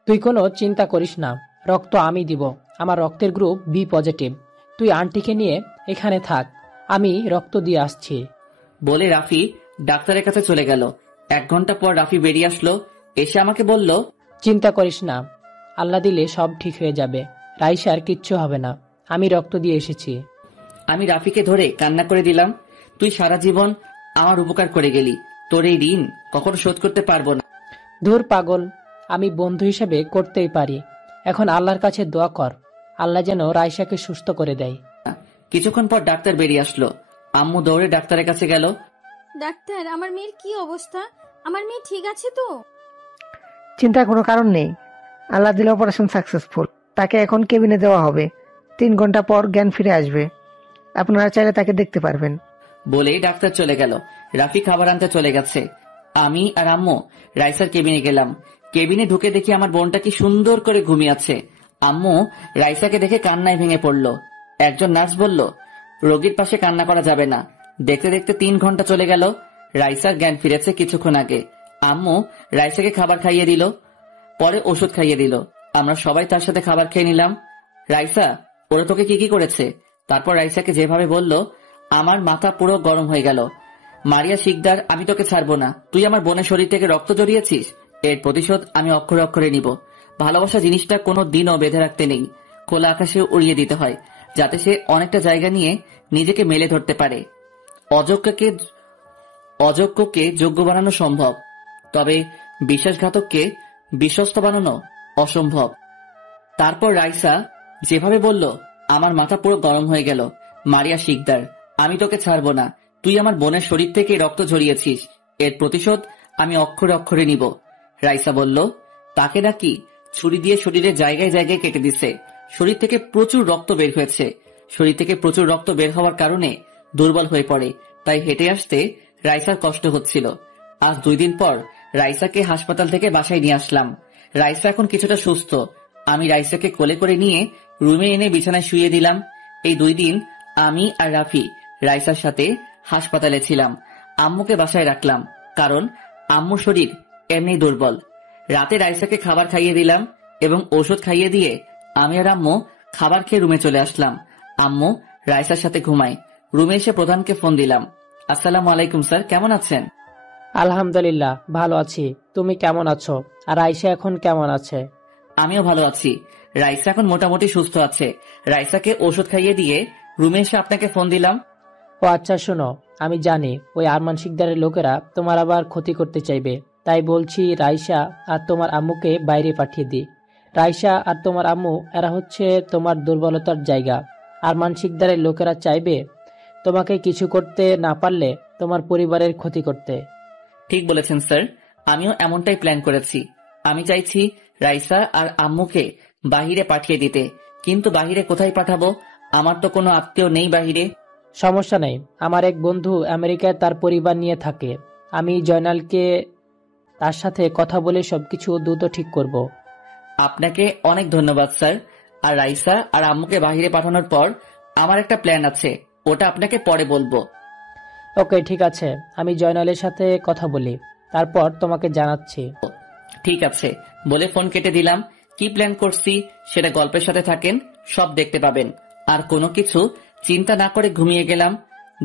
তুই কোনো চিন্তা করিস না, রক্ত আমি দিব। আমার রক্তের গ্রুপ বি পজিটিভ। তুই আন্টিকে নিয়ে এখানে থাক, আমি রক্ত দিয়ে আসছি। বলে রাফি ডাক্তারের কাছে চলে গেল। 1 ঘন্টা পর রাফি বেরিয়ে আসলো, এসে আমাকে বলল, চিন্তা করিস না, আল্লাহ দিলে সব ঠিক হয়ে যাবে, রাইসার কিচ্ছু হবে না, আমি রক্ত দিয়ে এসেছি। আমি রাফিকে ধরে কান্না করে দিলাম, তুই সারা জীবন আমার উপকার করে গেলি, তোর এই ঋণ কখনো শোধ করতে পারবো না। ধুর পাগল, আমি বন্ধু হিসেবে করতেই পারি। এখন আল্লাহর কাছে দোয়া কর, আল্লাহ যেন রাইসাকে সুস্থ করে দেয়। কিছুক্ষণ পর ডাক্তার বেরিয়ে আসলো। আম্মু দৌড়ে ডাক্তারের কাছে গেল। ডাক্তার, আমার মেয়ের কি অবস্থা? আমার মেয়ে ঠিক আছে তো? চিন্তার কোনো কারণ নেই, আল্লাহ দিলে অপারেশন সাকসেসফুল। তাকে এখন কেবিনে দেওয়া হবে, 3 ঘন্টা পর জ্ঞান ফিরে আসবে, আপনারা চাইলে তাকে দেখতে পারবেন। বলেই ডাক্তার চলে গেল। রাফি খাবার আনতে চলে গেছে। আমি আর আম্মু রাইসার কেবিনে গেলাম। কেবিনে ঢুকে দেখি আমার বোনটা কি সুন্দর করে ঘুমিয়ে আছে। আম্মু রাইসাকে দেখে কান্নায় ভেঙে পড়ল। একজন নার্স বলল, রোগীর পাশে কান্না করা যাবে না। দেখতে দেখতে 3 ঘন্টা চলে গেল। রাইসার জ্ঞান ফিরেছে কিছুক্ষণ আগে। আম্মু রাইসাকে খাবার খাইয়ে দিল, পরে ওষুধ খাইয়ে দিল। আমরা সবাই তার সাথে খাবার খেয়ে নিলাম। রাইসা, ওরা তোকে কি কি করেছে? তারপর রাইসাকে যেভাবে বলল, আমার মাথা পুরো গরম হয়ে গেল। মারিয়া শিকদার, আমি তোকে ছাড়বো না। তুই আমার বোনের শরীর থেকে রক্ত জড়িয়েছিস, এর প্রতিশোধ আমি অক্ষরে অক্ষরে নিব। ভালোবাসা জিনিসটা কোনো দিনও বেঁধে রাখতে নেই, খোলা আকাশে উড়িয়ে দিতে হয়। যাতে সে অনেকটা জায়গা নিয়ে নিজেকে মেলে ধরতে পারে। অযোগ্যকে যোগ্য বানানো সম্ভব, তবে বিশ্বাসঘাতককে বিশ্বস্ত বানানো অসম্ভব। তারপর রাইসা যেভাবে বলল, আমার মাথা পুরো গরম হয়ে গেল। মারিয়া শিকদার, আমি তোকে ছাড়বো না। তুই আমার বোনের শরীর থেকে রক্ত ঝরিয়েছিস, এর প্রতিশোধ আমি অক্ষরে অক্ষরে নিব। রাইসা বলল, তাকে নাকি ছুরি দিয়ে শরীরের জায়গায় জায়গায় কেটে দিছে। শরীর থেকে প্রচুর রক্ত বের হয়েছে। শরীর থেকে প্রচুর রক্ত বের হওয়ার কারণে দুর্বল হয়ে পড়ে, তাই হেঁটে আসতে রাইসার কষ্ট হচ্ছিল। আজ 2 দিন পর রাইসাকে হাসপাতাল থেকে বাসায় নিয়ে আসলাম। রাইসা এখন কিছুটা সুস্থ। আমি রাইসাকে কোলে করে নিয়ে রুমে এনে বিছানায় শুইয়ে দিলাম। এই 2 দিন আমি আর রাফি রাইসার সাথে হাসপাতালে ছিলাম। আম্মুকে বাসায় রাখলাম, কারণ আম্মুর শরীর এমনি দুর্বল। রাতে রাইসাকে খাবার খাইয়ে দিলাম এবং ওষুধ খাইয়ে দিয়ে আমি আর আম্মু খাবার খেয়ে রুমে চলে আসলাম। আম্মু রাইসার সাথে ঘুমায়। রুমে এসে প্রধানকে ফোন দিলাম। আসসালামু আলাইকুম স্যার, কেমন আছেন? আলহামদুলিল্লাহ, ভালো আছি। তুমি কেমন আছো? আর আয়শা এখন কেমন আছে? আমিও ভালো আছি। রাইসা এখন মোটামুটি সুস্থ আছে। রাইসাকে ওষুধ খাইয়ে দিয়ে রুমে এসে আপনাকে ফোন দিলাম। ও আচ্ছা, শোনো, আমি জানি ওই আরমান শিকদারের লোকেরা তোমার আবার ক্ষতি করতে চাইবে, তাই বলছি রাইসা আর তোমার আম্মুকে বাইরে পাঠিয়ে দিই। রাইসা আর তোমার আম্মু এরা হচ্ছে তোমার দুর্বলতার জায়গা। আরমান শিকদারের লোকেরা চাইবে তোমাকে কিছু করতে না পারলে তোমার পরিবারের ক্ষতি করতে। ঠিক বলেছেন স্যার, আমিও এমনটাই প্ল্যান করেছি। আমি চাইছি রাইসা আর আম্মুকে বাহিরে পাঠিয়ে দিতে, কিন্তু বাহিরে কোথায় পাঠাবো? আমার তো কোনো আত্মীয় নেই বাহিরে। সমস্যা নেই, আমার এক বন্ধু আমেরিকায় তার পরিবার নিয়ে থাকে। আমি জয়নালকে তার সাথে কথা বলে সবকিছু দ্রুত ঠিক করব। আপনাকে অনেক ধন্যবাদ স্যার। আর রাইসা আর আম্মুকে বাহিরে পাঠানোর পর আমার একটা প্ল্যান আছে, ওটা আপনাকে পরে বলবো। ওকে, ঠিক আছে, আমি জয়নালের সাথে কথা বলি, তারপর তোমাকে জানাচ্ছি। ঠিক আছে বলে ফোন কেটে দিলাম। কি প্ল্যান করছি সেটা গল্পের সাথে থাকেন, সব দেখতে পাবেন। আর কোনো কিছু চিন্তা না করে ঘুমিয়ে গেলাম।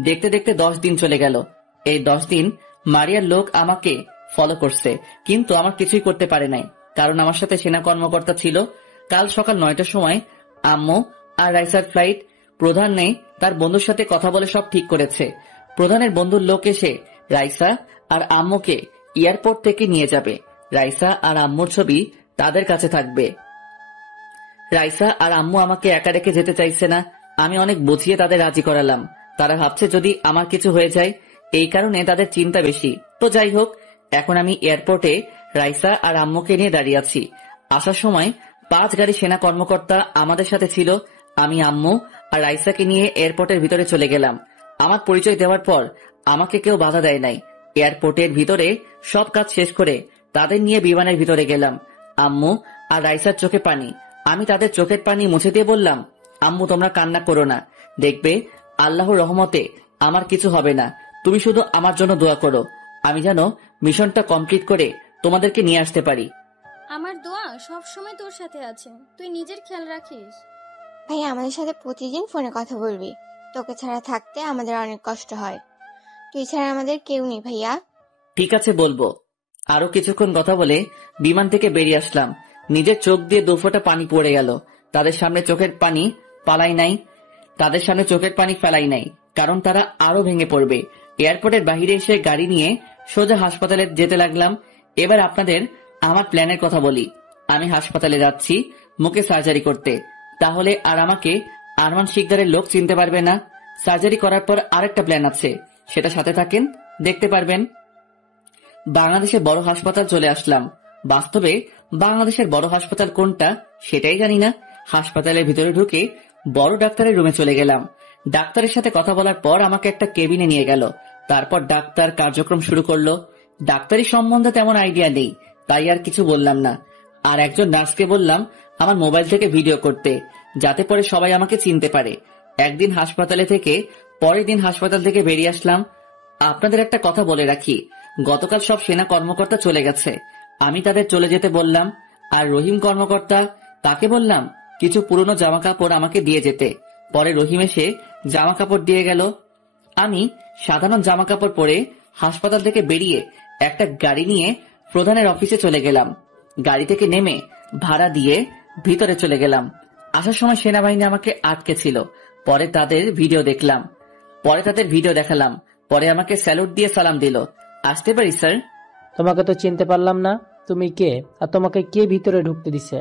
দেখতে দেখতে 10 দিন চলে গেল। এই 10 দিন মারিয়ার লোক আমাকে ফলো করছে, কিন্তু আমার কিছুই করতে পারে নাই, কারণ আমার সাথে সেনা কর্মকর্তা ছিল। কাল সকাল 9টার সময় আম্মু আর রাইসার ফ্লাইট। প্রধান নেই, তার বন্ধুর সাথে কথা বলে সব ঠিক করেছে। প্রধানের বন্ধুর লোক এসে রাইসা আর আম্মুকে এয়ারপোর্ট থেকে নিয়ে যাবে। রাইসা আর আম্মুর ছবি তাদের কাছে থাকবে। রাইসা আর আম্মু আমাকে একা রেখে যেতে চাইছে না। আমি অনেক বুঝিয়ে তাদের রাজি করালাম। তারা ভাবছে যদি আমার কিছু হয়ে যায়, এই কারণে তাদের চিন্তা বেশি। তো যাই হোক, এখন আমি এয়ারপোর্টে রাইসা আর আম্মুকে নিয়ে দাঁড়িয়ে আছি। আসার সময় 5 গাড়ি সেনা কর্মকর্তা আমাদের সাথে ছিল। আমি আম্মু আর রাইসাকে নিয়ে এয়ারপোর্টের ভিতরে চলে গেলাম। আমার পরিচয় দেওয়ার পর আমাকে কেউ বাধা দেয় নাই। এয়ারপোর্টের ভিতরে সব কাজ শেষ করে তাদের নিয়ে বিমানের ভিতরে গেলাম। আম্মু আর রাইসার চোখে পানি। আমি তাদের চোখের পানি মুছে দিয়ে বললাম, আম্মু তোমরা কান্না করো না, দেখবে আল্লাহর রহমতে আমার কিছু হবে না। তুমি শুধু আমার জন্য দোয়া করো, আমি যেন মিশনটা কমপ্লিট করে তোমাদেরকে নিয়ে আসতে পারি। আমার দোয়া সব সময় তোর সাথে আছে, তুই নিজের খেয়াল রাখিস। ভাইয়া আমাদের সাথে প্রতিদিন ফোনে কথা বলবি। তোকে ছাড়া থাকতে আমাদের অনেক কষ্ট হয়। তুই ছাড়া আমাদের কেউ নেই ভাইয়া। ঠিক আছে বলবো। আরো কিছুক্ষণ কথা বলে বিমান থেকে বেরিয়ে আসলাম। নিজের চোখ দিয়ে 2 ফোঁটা পানি পড়ে গেল। তাদের সামনে চোখের পানি ফেলাই নাই, কারণ তারা আরো ভেঙে পড়বে। এয়ারপোর্টের বাইরে এসে গাড়ি নিয়ে সোজা হাসপাতালে যেতে লাগলাম। এবার আপনাদের আমার প্ল্যানের কথা বলি। আমি হাসপাতালে যাচ্ছি মুখে সার্জারি করতে, তাহলে আর আমাকে আরমান শিকদারের লোক চিনতে পারবে না। সার্জারি করার পর আরেকটা প্ল্যান আছে, সেটা সাথে থাকেন, দেখতে পারবেন। বাংলাদেশে বড় হাসপাতাল চলে আসলাম। বাস্তবে বাংলাদেশের বড় হাসপাতাল কোনটা সেটাই জানি না। হাসপাতালের ভিতরে ঢুকে বড় ডাক্তারের রুমে চলে গেলাম। ডাক্তারের সাথে কথা বলার পর আমাকে একটা কেবিনে নিয়ে গেল। তারপর ডাক্তার কার্যক্রম শুরু করলো। ডাক্তারি সম্বন্ধে তেমন আইডিয়া নেই, তাই আর কিছু বললাম না। আর একজন নার্সকে বললাম আমার মোবাইল থেকে ভিডিও করতে, যাতে পরে সবাই আমাকে চিনতে পারে। একদিন হাসপাতালে থেকে পরের দিন হাসপাতাল থেকে বেরিয়ে আসলাম। আপনাদের একটা কথা বলে রাখি, গতকাল সব সেনা কর্মকর্তা চলে গেছে। আমি তাদের চলে যেতে বললাম। আর রহিম কর্মকর্তা, তাকে বললাম কিছু পুরনো জামা কাপড় আমাকে দিয়ে যেতে। পরে রহিম এসে জামা কাপড় দিয়ে গেল। আমি সাধারণ জামা কাপড় পরে হাসপাতাল থেকে বেরিয়ে একটা গাড়ি নিয়ে প্রধানের অফিসে চলে গেলাম। গাড়ি থেকে নেমে ভাড়া দিয়ে ভিতরে চলে গেলাম। আসার সময় সেনাবাহিনী আমাকে আটকে ছিল। পরে তাদের ভিডিও দেখালাম। পরে আমাকে স্যালুট দিয়ে সালাম দিল। আসতে পারি স্যার? তোমাকে তো চিনতে পারলাম না, তুমি কে আর তোমাকে কে ভিতরে ঢুকতে দিছে?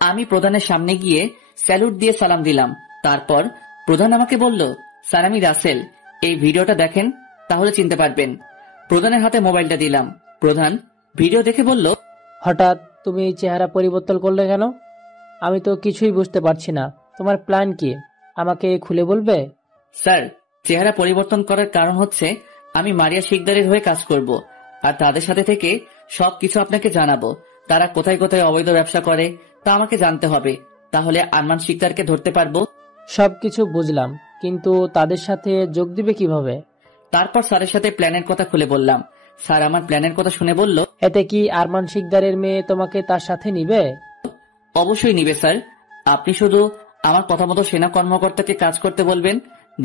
আমি প্রধানের সামনে গিয়ে স্যালুট দিয়ে সালাম দিলাম। তারপর প্রধান আমাকে বলল, স্যার আমি রাসেল, এই ভিডিওটা দেখেন তাহলে চিনতে পারবেন। প্রধানের হাতে মোবাইলটা দিলাম। প্রধান ভিডিও দেখে বলল, হঠাৎ তুমি এই চেহারা পরিবর্তন করলে কেন? আমি তো কিছুই বুঝতে পারছি না, তোমার প্ল্যান কি আমাকে খুলে বলবে? স্যার চেহারা পরিবর্তন করার কারণ হচ্ছে আমি মারিয়া শিকদারের হয়ে কাজ করব, আর তাদের সাথে থেকে সবকিছু আপনাকে জানাবো। তারা কোথায় কোথায় অবৈধ ব্যবসা করে তা আমাকে জানতে হবে, তাহলে আরমান শিকদারকে ধরতে পারবো। সবকিছু বুঝলাম, কিন্তু তাদের সাথে যোগ দিবে কিভাবে? তারপর স্যারের সাথে প্ল্যানের কথা খুলে বললাম। স্যার আমার প্ল্যানের কথা শুনে বলল, এতে কি আরমান শিকদারের মেয়ে তোমাকে তার সাথে নিবে? অবশ্যই নিবে স্যার, আপনি শুধু আমার কথা মতো সেনা কর্মকর্তাকে কাজ করতে বলবেন,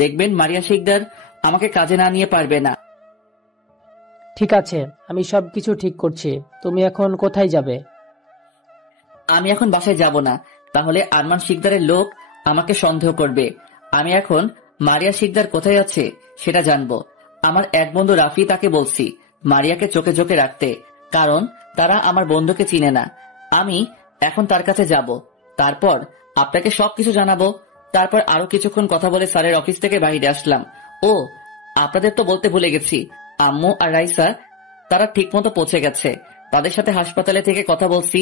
দেখবেন মারিয়া শিকদার আমাকে কাজে না নিয়ে পারবে না। ঠিক আছে, আমি সবকিছু ঠিক করছি, তুমি এখন কোথায় যাবে? আমি এখন বাসায় যাব না, তাহলে আরমান শিকদারের লোক আমাকে সন্দেহ করবে। আমি এখন মারিয়া শিকদার কোথায় আছে সেটা জানবো। আমার এক বন্ধু রাফি, তাকে বলছি মারিয়াকে চোখে চোখে রাখতে, কারণ তারা আমার বন্ধুকে চিনে না। আমি এখন তার কাছে যাব, তারপর আপনাকে সবকিছু জানাবো। তারপর আরো কিছুক্ষণ কথা বলে স্যারের অফিস থেকে বাইরে আসলাম। ও আপনাদের তো বলতে ভুলে গেছি, আম্মু আর রাইসা তারা ঠিক মতো পৌঁছে গেছে। তাদের সাথে হাসপাতালে থেকে কথা বলছি।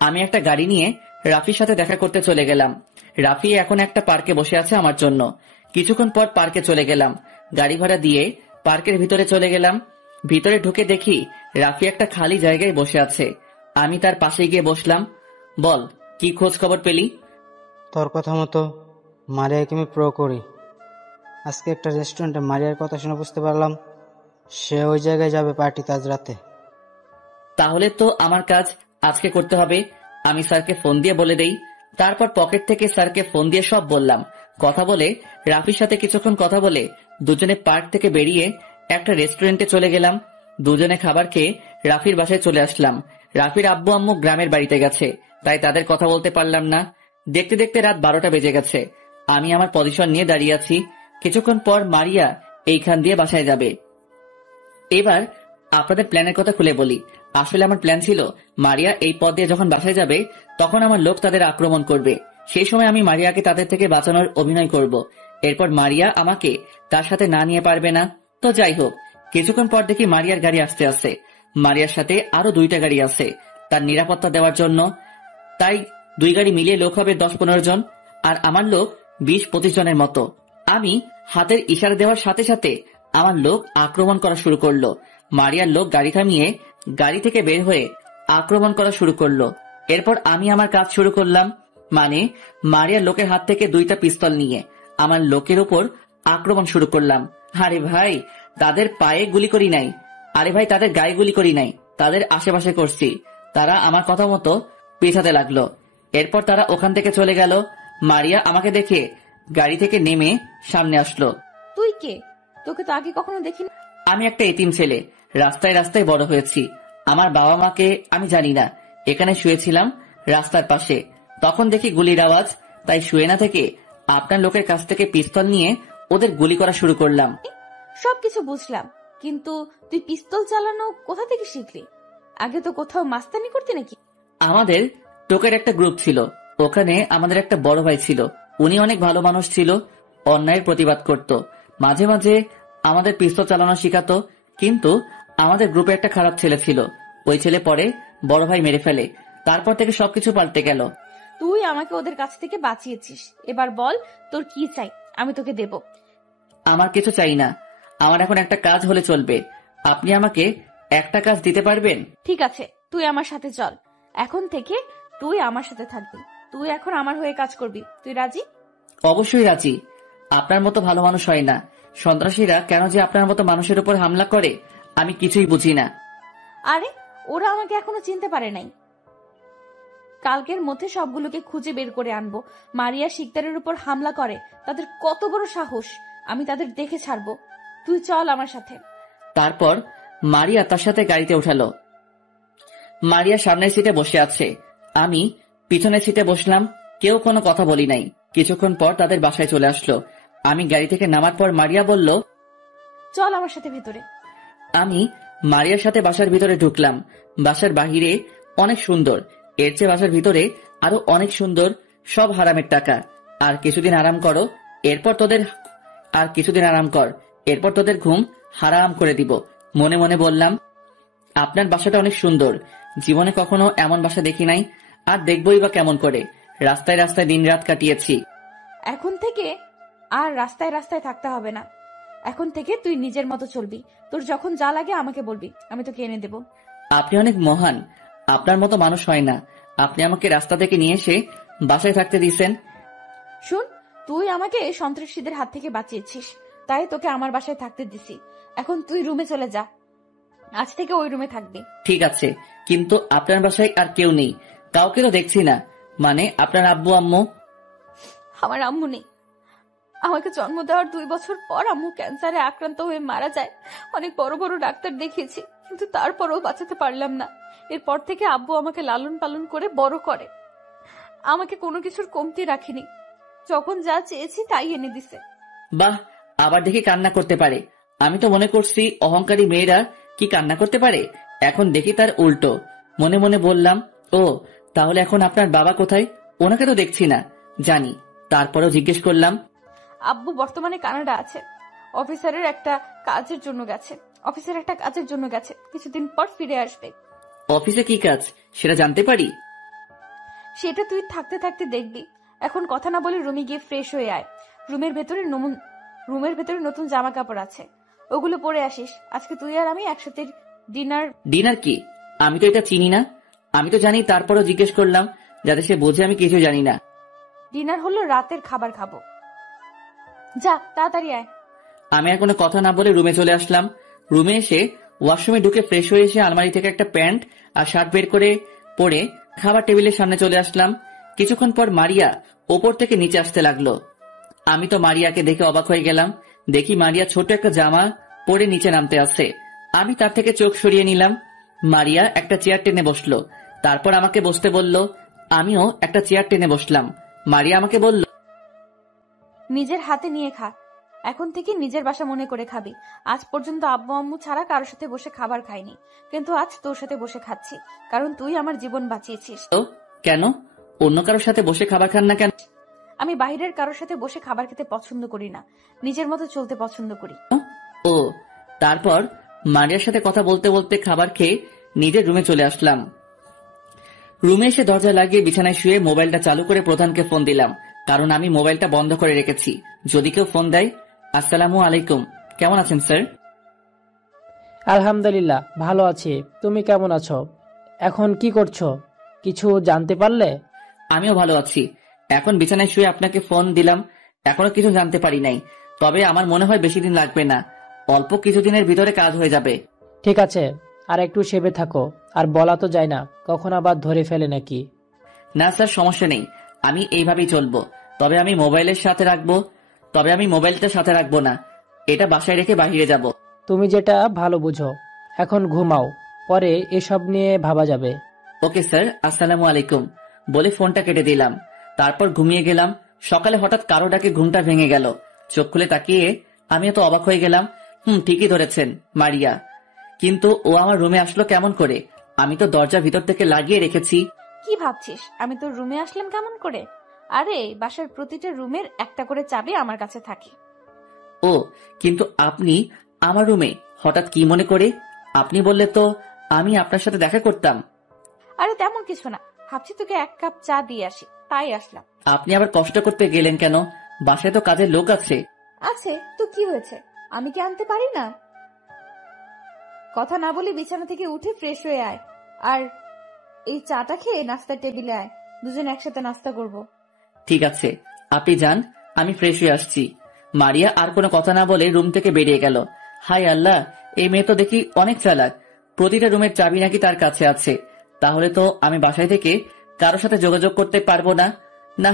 আমি একটা গাড়ি নিয়ে রাফির সাথে দেখা করতে চলে গেলাম। রাফি এখন একটা পার্কে বসে আছে আমার জন্য। কিছুক্ষণ পর পার্কে চলে গেলাম, গাড়ি ভাড়া দিয়ে পার্কের ভিতরে চলে গেলাম। ভিতরে ঢুকে দেখি রাফি একটা খালি জায়গায় বসে আছে। আমি তার পাশে গিয়ে বসলাম। বল, কি খোঁজ খবর পেলি? তোর কথা মতো মারিয়াকে আমি প্রো করি। আজকে একটা রেস্টুরেন্টে মারিয়ার কথা শুনে বুঝতে পারলাম সে ওই জায়গায় যাবে পার্টিতে আজ রাতে। তাহলে তো আমার কাজ আজকে করতে হবে। আমি স্যারকে ফোন দিয়ে বলে দেই। তারপর পকেট থেকে স্যারকে ফোন দিয়ে সব বললাম। কথা বলে রাফির সাথে কিছুক্ষণ কথা বলে দুজনে পার্ক থেকে বেরিয়ে একটা রেস্টুরেন্টে চলে গেলাম। দুজনে খাবার খেয়ে রাফির বাসায় চলে আসলাম। রাফির আব্বু আম্মু গ্রামের বাড়িতে গেছে, তাই তাদের কথা বলতে পারলাম না। দেখতে দেখতে রাত 12টা বেজে গেছে। আমি আমার পজিশন নিয়ে দাঁড়িয়ে আছি। কিছুক্ষণ পর মারিয়া এইখান দিয়ে বাসায় যাবে। এবার আপনাদের প্ল্যানের কথা খুলে বলি। আসলে আমার প্ল্যান ছিল মারিয়া এই পথ দিয়ে যখন বাসায় যাবে তখন আমার লোক তাদের আক্রমণ করবে। সেই সময় আমি মারিয়াকে তাদের থেকে বাঁচানোর অভিনয় করব। এরপর মারিয়া আমাকে তার সাথে না নিয়ে পারবে না। তো যাই হোক, কিছুক্ষণ পর দেখি মারিয়ার গাড়ি আসছে। মারিয়ার সাথে আরো 2টা গাড়ি আছে তার নিরাপত্তা দেওয়ার জন্য। তাই 2 গাড়ি মিলিয়ে লোক হবে 10-15 জন, আর আমার লোক 20-25 জনের মতো। আমি হাতের ইশারা দেওয়ার সাথে সাথে আমার লোক আক্রমণ করা শুরু করলো। মারিয়ার লোক গাড়ি থামিয়ে গাড়ি থেকে বের হয়ে আক্রমণ করা শুরু করলো। এরপর আমি আমার কাজ শুরু করলাম, মানে মারিয়ার লোকের হাত থেকে 2টা পিস্তল নিয়ে আমার লোকের উপর আক্রমণ শুরু করলাম। আরে ভাই, তাদের পায়ে গুলি করি নাই, আরে ভাই তাদের গায়ে গুলি করি নাই, তাদের আশেপাশে করছি। তারা আমার কথা মতো পেছাতে লাগলো। এরপর তারা ওখান থেকে চলে গেল। মারিয়া আমাকে দেখে গাড়ি থেকে নেমে সামনে আসলো। তুই কে? তোকে তো আগে কখনো দেখিনি। আমি একটা এতিম ছেলে, রাস্তায় রাস্তায় বড় হয়েছি। আমার বাবা মাকে আমি জানি না। এখানে শুয়েছিলাম রাস্তার পাশে, তখন দেখি গুলির আওয়াজ, তাই শুয়ে না থেকে আপনার লোকের কাছ থেকে পিস্তল নিয়ে ওদের গুলি করা শুরু করলাম। সবকিছু বুঝলাম, কিন্তু তুই পিস্তল চালানো কোথা থেকে শিখলি? আগে তো কোথাও মাস্তানি করতি নাকি? আমাদের টোকের একটা গ্রুপ ছিল, ওখানে আমাদের একটা বড় ভাই ছিল। উনি অনেক ভালো মানুষ ছিল, অন্যায়ের প্রতিবাদ করত, মাঝে মাঝে আমাদের পিস্তল চালানো শিখাতো। কিন্তু আমাদের গ্রুপে একটা খারাপ ছেলে ছিল, ওই ছেলে পরে বড় ভাই মেরে ফেলে। তারপর থেকে সবকিছু পাল্টে গেল। তুই আমাকে ওদের কাছ থেকে বাঁচিয়েছিস, এবার বল তোর কি চাই, আমি তোকে দেব। আমার কিছু চাই না, আমার এখন একটা কাজ হলে চলবে। আপনি আমাকে একটা কাজ দিতে পারবেন? ঠিক আছে, তুই আমার সাথে চল। এখন থেকে তুই আমার সাথে থাকবি, তুই এখন আমার হয়ে কাজ করবি। তুই রাজি? অবশ্যই রাজি। আপনার মতো ভালো মানুষ হয় না। সন্ত্রাসীরা কেন যে আপনার মতো মানুষের উপর হামলা করে আমি কিছুই বুঝি না। আরে ওরা আমাকে এখনো চিনতে পারে নাই। কালকের মধ্যে সবগুলোকে খুঁজে বের করে আনবো। মারিয়া শিকদারের উপর হামলা করে, তাদের কত বড় সাহস, আমি তাদের দেখে ছাড়বো। তুই চল আমার সাথে। তারপর মারিয়া তার সাথে গাড়িতে উঠালো। মারিয়া সামনের সিটে বসে আছে, আমি পিছনের সিটে বসলাম। কেউ কোনো কথা বলি নাই। কিছুক্ষণ পর তাদের বাসায় চলে আসলো। আমি গাড়ি থেকে নামার পর মারিয়া বলল, চল আমার সাথে ভেতরে। আমি মারিয়ার সাথে বাসার ভিতরে ঢুকলাম। বাসার বাহিরে অনেক সুন্দর, এর চেয়ে বাসার ভিতরে আরো অনেক সুন্দর। সব হারামের টাকা। আর কিছুদিন আরাম করো, এরপর তোদের ঘুম হারাম করে দিব। মনে মনে বললাম, আপনার বাসাটা অনেক সুন্দর, জীবনে কখনো এমন বাসা দেখি নাই, আর দেখবই বা কেমন করে। রাস্তায় রাস্তায় দিনরাত কাটিয়েছি। এখন থেকে আর রাস্তায় রাস্তায় থাকতে হবে না। এখন থেকে তুই নিজের মতো চলবি। তোর যখন যা লাগে আমাকে বলবি, আমি তোকে এনে দেব। আপনি অনেক মহান, আপনার মতো মানুষ হয় না। আপনি আমাকে রাস্তা থেকে নিয়ে এসে বাসায় থাকতে দিয়েছেন। শুন, তুই আমাকে সন্ত্রাসীদের হাত থেকে বাঁচিয়েছিস, তাই তোকে আমার বাসায় থাকতে দিছি। এখন তুই রুমে চলে যা, আজ থেকে ওই রুমে থাকবি। ঠিক আছে, কিন্তু আপনার বাসায় আর কেউ নেই? কাউকে তো দেখছি না। মানে আপনার আব্বু আম্মু? আমার আম্মু নেই। আমাকে জন্ম দেওয়ার 2 বছর পর আম্মু ক্যান্সারে আক্রান্ত হয়ে মারা যায়। অনেক বড় বড় ডাক্তার দেখিয়েছি, কিন্তু তারপরও বাঁচাতে পারলাম না। এরপর থেকে আব্বু আমাকে লালন পালন করে বড় করে, আমাকে কোনো কিছুর কমতি রাখিনি। যখন যা চেয়েছি তাই এনে দিছে। বাহ, আবার দেখি কান্না করতে পারে। আমি তো মনে করছি অহংকারী মেয়েরা কি কান্না করতে পারে, এখন দেখি তার উল্টো। মনে মনে বললাম, ও তাহলে এখন আপনার বাবা কোথায়? ওনাকে তো দেখছি না। জানি, তারপরেও জিজ্ঞেস করলাম। আব্বু বর্তমানে কানাডা আছে, অফিসের একটা কাজের জন্য গেছে। কিছুদিন পর ফিরে আসবে। অফিসে কি কাজ সেটা জানতে পারি? সেটা তুই থাকতে থাকতে দেখবি। এখন কথা না বলে রুমে গিয়ে ফ্রেশ হয়ে আয়। রুমের ভেতরে নতুন জামা কাপড় আছে, ওগুলো পরে আসিস। আজকে তুই আর আমি একসাথে ডিনার কি? আমি তো এটা চিনি না। আমি তো জানি, তারপরও জিজ্ঞেস করলাম যাতে সে বোঝে আমি কিছু জানি না। ডিনার হলো রাতের খাবার খাবো। যা তাড়াতাড়ি আয়। আমি আর কোনো কথা না বলে রুমে চলে আসলাম। রুমে এসে ওয়াশরুমে ঢুকে ফ্রেশ হয়ে এসে আলমারি থেকে একটা প্যান্ট আর শার্ট বের করে পরে খাবার টেবিলের সামনে চলে আসলাম। কিছুক্ষণ পর মারিয়া ওপর থেকে নিচে আসতে লাগলো। আমি তো মারিয়াকে দেখে অবাক হয়ে গেলাম। দেখি মারিয়া ছোট একটা জামা পরে নিচে নামতে আসছে। আমি তার থেকে চোখ সরিয়ে নিলাম। মারিয়া একটা চেয়ার টেনে বসলো, তারপর আমাকে বসতে বলল। আমিও একটা চেয়ার টেনে বসলাম। মারিয়া আমাকে বলল, নিজের হাতে নিয়ে খা। এখন থেকে নিজের বাসা মনে করে খাবি। আজ পর্যন্ত আব্বু আম্মু ছাড়া কারোর সাথে বসে খাবার খাইনি, কিন্তু আজ তোর সাথে বসে খাচ্ছি, কারণ তুই আমার জীবন বাঁচিয়েছিস। কেন অন্য কারোর সাথে বসে খাবার খান না কেন? আমি বাইরের কারোর সাথে বসে খাবার খেতে পছন্দ করি না, নিজের মতো চলতে পছন্দ করি। ও, তারপর মারিয়ার সাথে কথা বলতে বলতে খাবার খেয়ে নিজের রুমে চলে আসলাম। রুমে এসে দরজা লাগিয়ে বিছানায় শুয়ে মোবাইলটা চালু করে প্রধানকে ফোন দিলাম, কারণ আমি মোবাইলটা বন্ধ করে রেখেছি। যদি কেউ ফোন দেয়। আসসালামু আলাইকুম, কেমন আছেন স্যার? আলহামদুলিল্লাহ, ভালো আছি। তুমি কেমন আছো? এখন কি করছো? কিছু জানতে পারলে? আমিও ভালো আছি। এখন বিছানায় শুয়ে আপনাকে ফোন দিলাম। এখনো কিছু জানতে পারি নাই, তবে আমার মনে হয় বেশি দিন লাগবে না, অল্প কিছুদিনের ভিতরে কাজ হয়ে যাবে। ঠিক আছে, আর একটু সেবে থাকো। আর বলা তো যায় না, কখন আবার ধরে ফেলে নাকি। না স্যার, সমস্যা নেই, আমি এইভাবেই চলবো। তবে আমি মোবাইলটা সাথে রাখবো না, এটা বাসায় রেখে বাহিরে যাব। তুমি যেটা ভালো বুঝো। এখন ঘুমাও, পরে এসব নিয়ে ভাবা যাবে। ওকে স্যার, আসসালামু আলাইকুম বলে ফোনটা কেটে দিলাম। তারপর ঘুমিয়ে গেলাম। সকালে হঠাৎ কারো ডাকে ঘুমটা ভেঙে গেল। চোখ খুলে তাকিয়ে আমি এত অবাক হয়ে গেলাম। ঠিকই ধরেছেন, মারিয়া। কিন্তু ও আমার রুমে আসলো কেমন করে? আমি তো দরজা ভিতর থেকে লাগিয়ে রেখেছি। কি ভাবছিস আমি তোর রুমে আসলাম কেমন করে? আরে বাসার প্রতিটা রুমের একটা করে চাবি আমার কাছে থাকে। ও, কিন্তু আপনি আমার রুমে হঠাৎ কি মনে করে? আপনি বললে তো আমি আপনার সাথে দেখা করতাম। আরে তেমন কিছু না, ভাবছি তোকে 1 কাপ চা দিয়ে আসি, তাই আসলাম। আপনি আবার কষ্ট করতে গেলেন কেন? বাসায় তো কাজের লোক আছে। আছে তো কি হয়েছে, আমি কি আনতে পারি না? কথা না বলে বিছানা থেকে উঠে ফ্রেশ হয়ে আয়, আর এই চাটা খেয়ে নাস্তার টেবিলে আয়, দুজন একসাথে নাস্তা করব। ঠিক আছে, আপনি যান, আমি ফ্রেশ হয়ে আসছি। মারিয়া আর কোনো কথা না বলে রুম থেকে বেরিয়ে গেল। হাই আল্লাহ, এই মেয়ে তো দেখি অনেক চালাক। প্রতিটা রুমের চাবি নাকি তার কাছে আছে। তাহলে তো আমি বাসায় থেকে কারোর সাথে যোগাযোগ করতে পারবো না। না,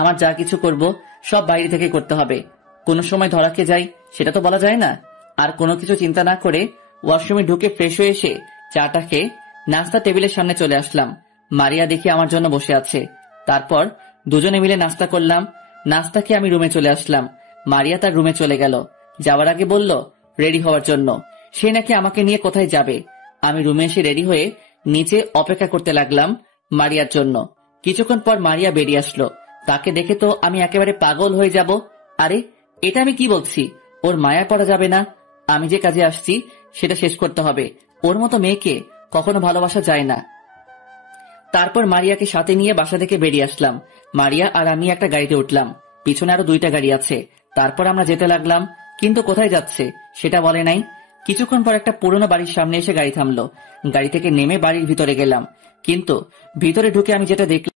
আমার যা কিছু করব সব বাইরে থেকে করতে হবে। কোন সময় ধরা খেয়ে যাই সেটা তো বলা যায় না। আর কোনো কিছু চিন্তা না করে ওয়াশরুমে ঢুকে ফ্রেশ হয়ে এসে চাটা খেয়ে নাস্তা টেবিলের সামনে চলে আসলাম। মারিয়া দেখি আমার জন্য বসে আছে। তারপর দুজনে মিলে নাস্তা করলাম। নাস্তা খেয়ে আমি রুমে চলে আসলাম। মারিয়া তার রুমে চলে গেল। যাওয়ার আগে বলল রেডি হওয়ার জন্য। সে নাকি আমাকে নিয়ে কোথায় যাবে। আমি রুমে এসে রেডি হয়ে নিচে অপেক্ষা করতে লাগলাম মারিয়ার জন্য। কিছুক্ষণ পর মারিয়া বেরিয়ে আসলো। তাকে দেখে তো আমি একেবারে পাগল হয়ে যাব। আরে এটা আমি কি বলছি, ওর মায়া পড়া যাবে না। আমি যে কাজে আসছি সেটা শেষ করতে হবে। ওর মতো মেয়েকে কখনো ভালোবাসা যায় না। তারপর মারিয়াকে সাথে নিয়ে বাসা থেকে বেরিয়ে আসলাম। মারিয়া আর আমি একটা গাড়িতে উঠলাম, পিছনে আরো 2টা গাড়ি আছে। তারপর আমরা যেতে লাগলাম, কিন্তু কোথায় যাচ্ছে সেটা বলে নাই। কিছুক্ষণ পর একটা পুরনো বাড়ির সামনে এসে গাড়ি থামলো। গাড়ি থেকে নেমে বাড়ির ভিতরে গেলাম, কিন্তু ভিতরে ঢুকে আমি যেটা দেখলাম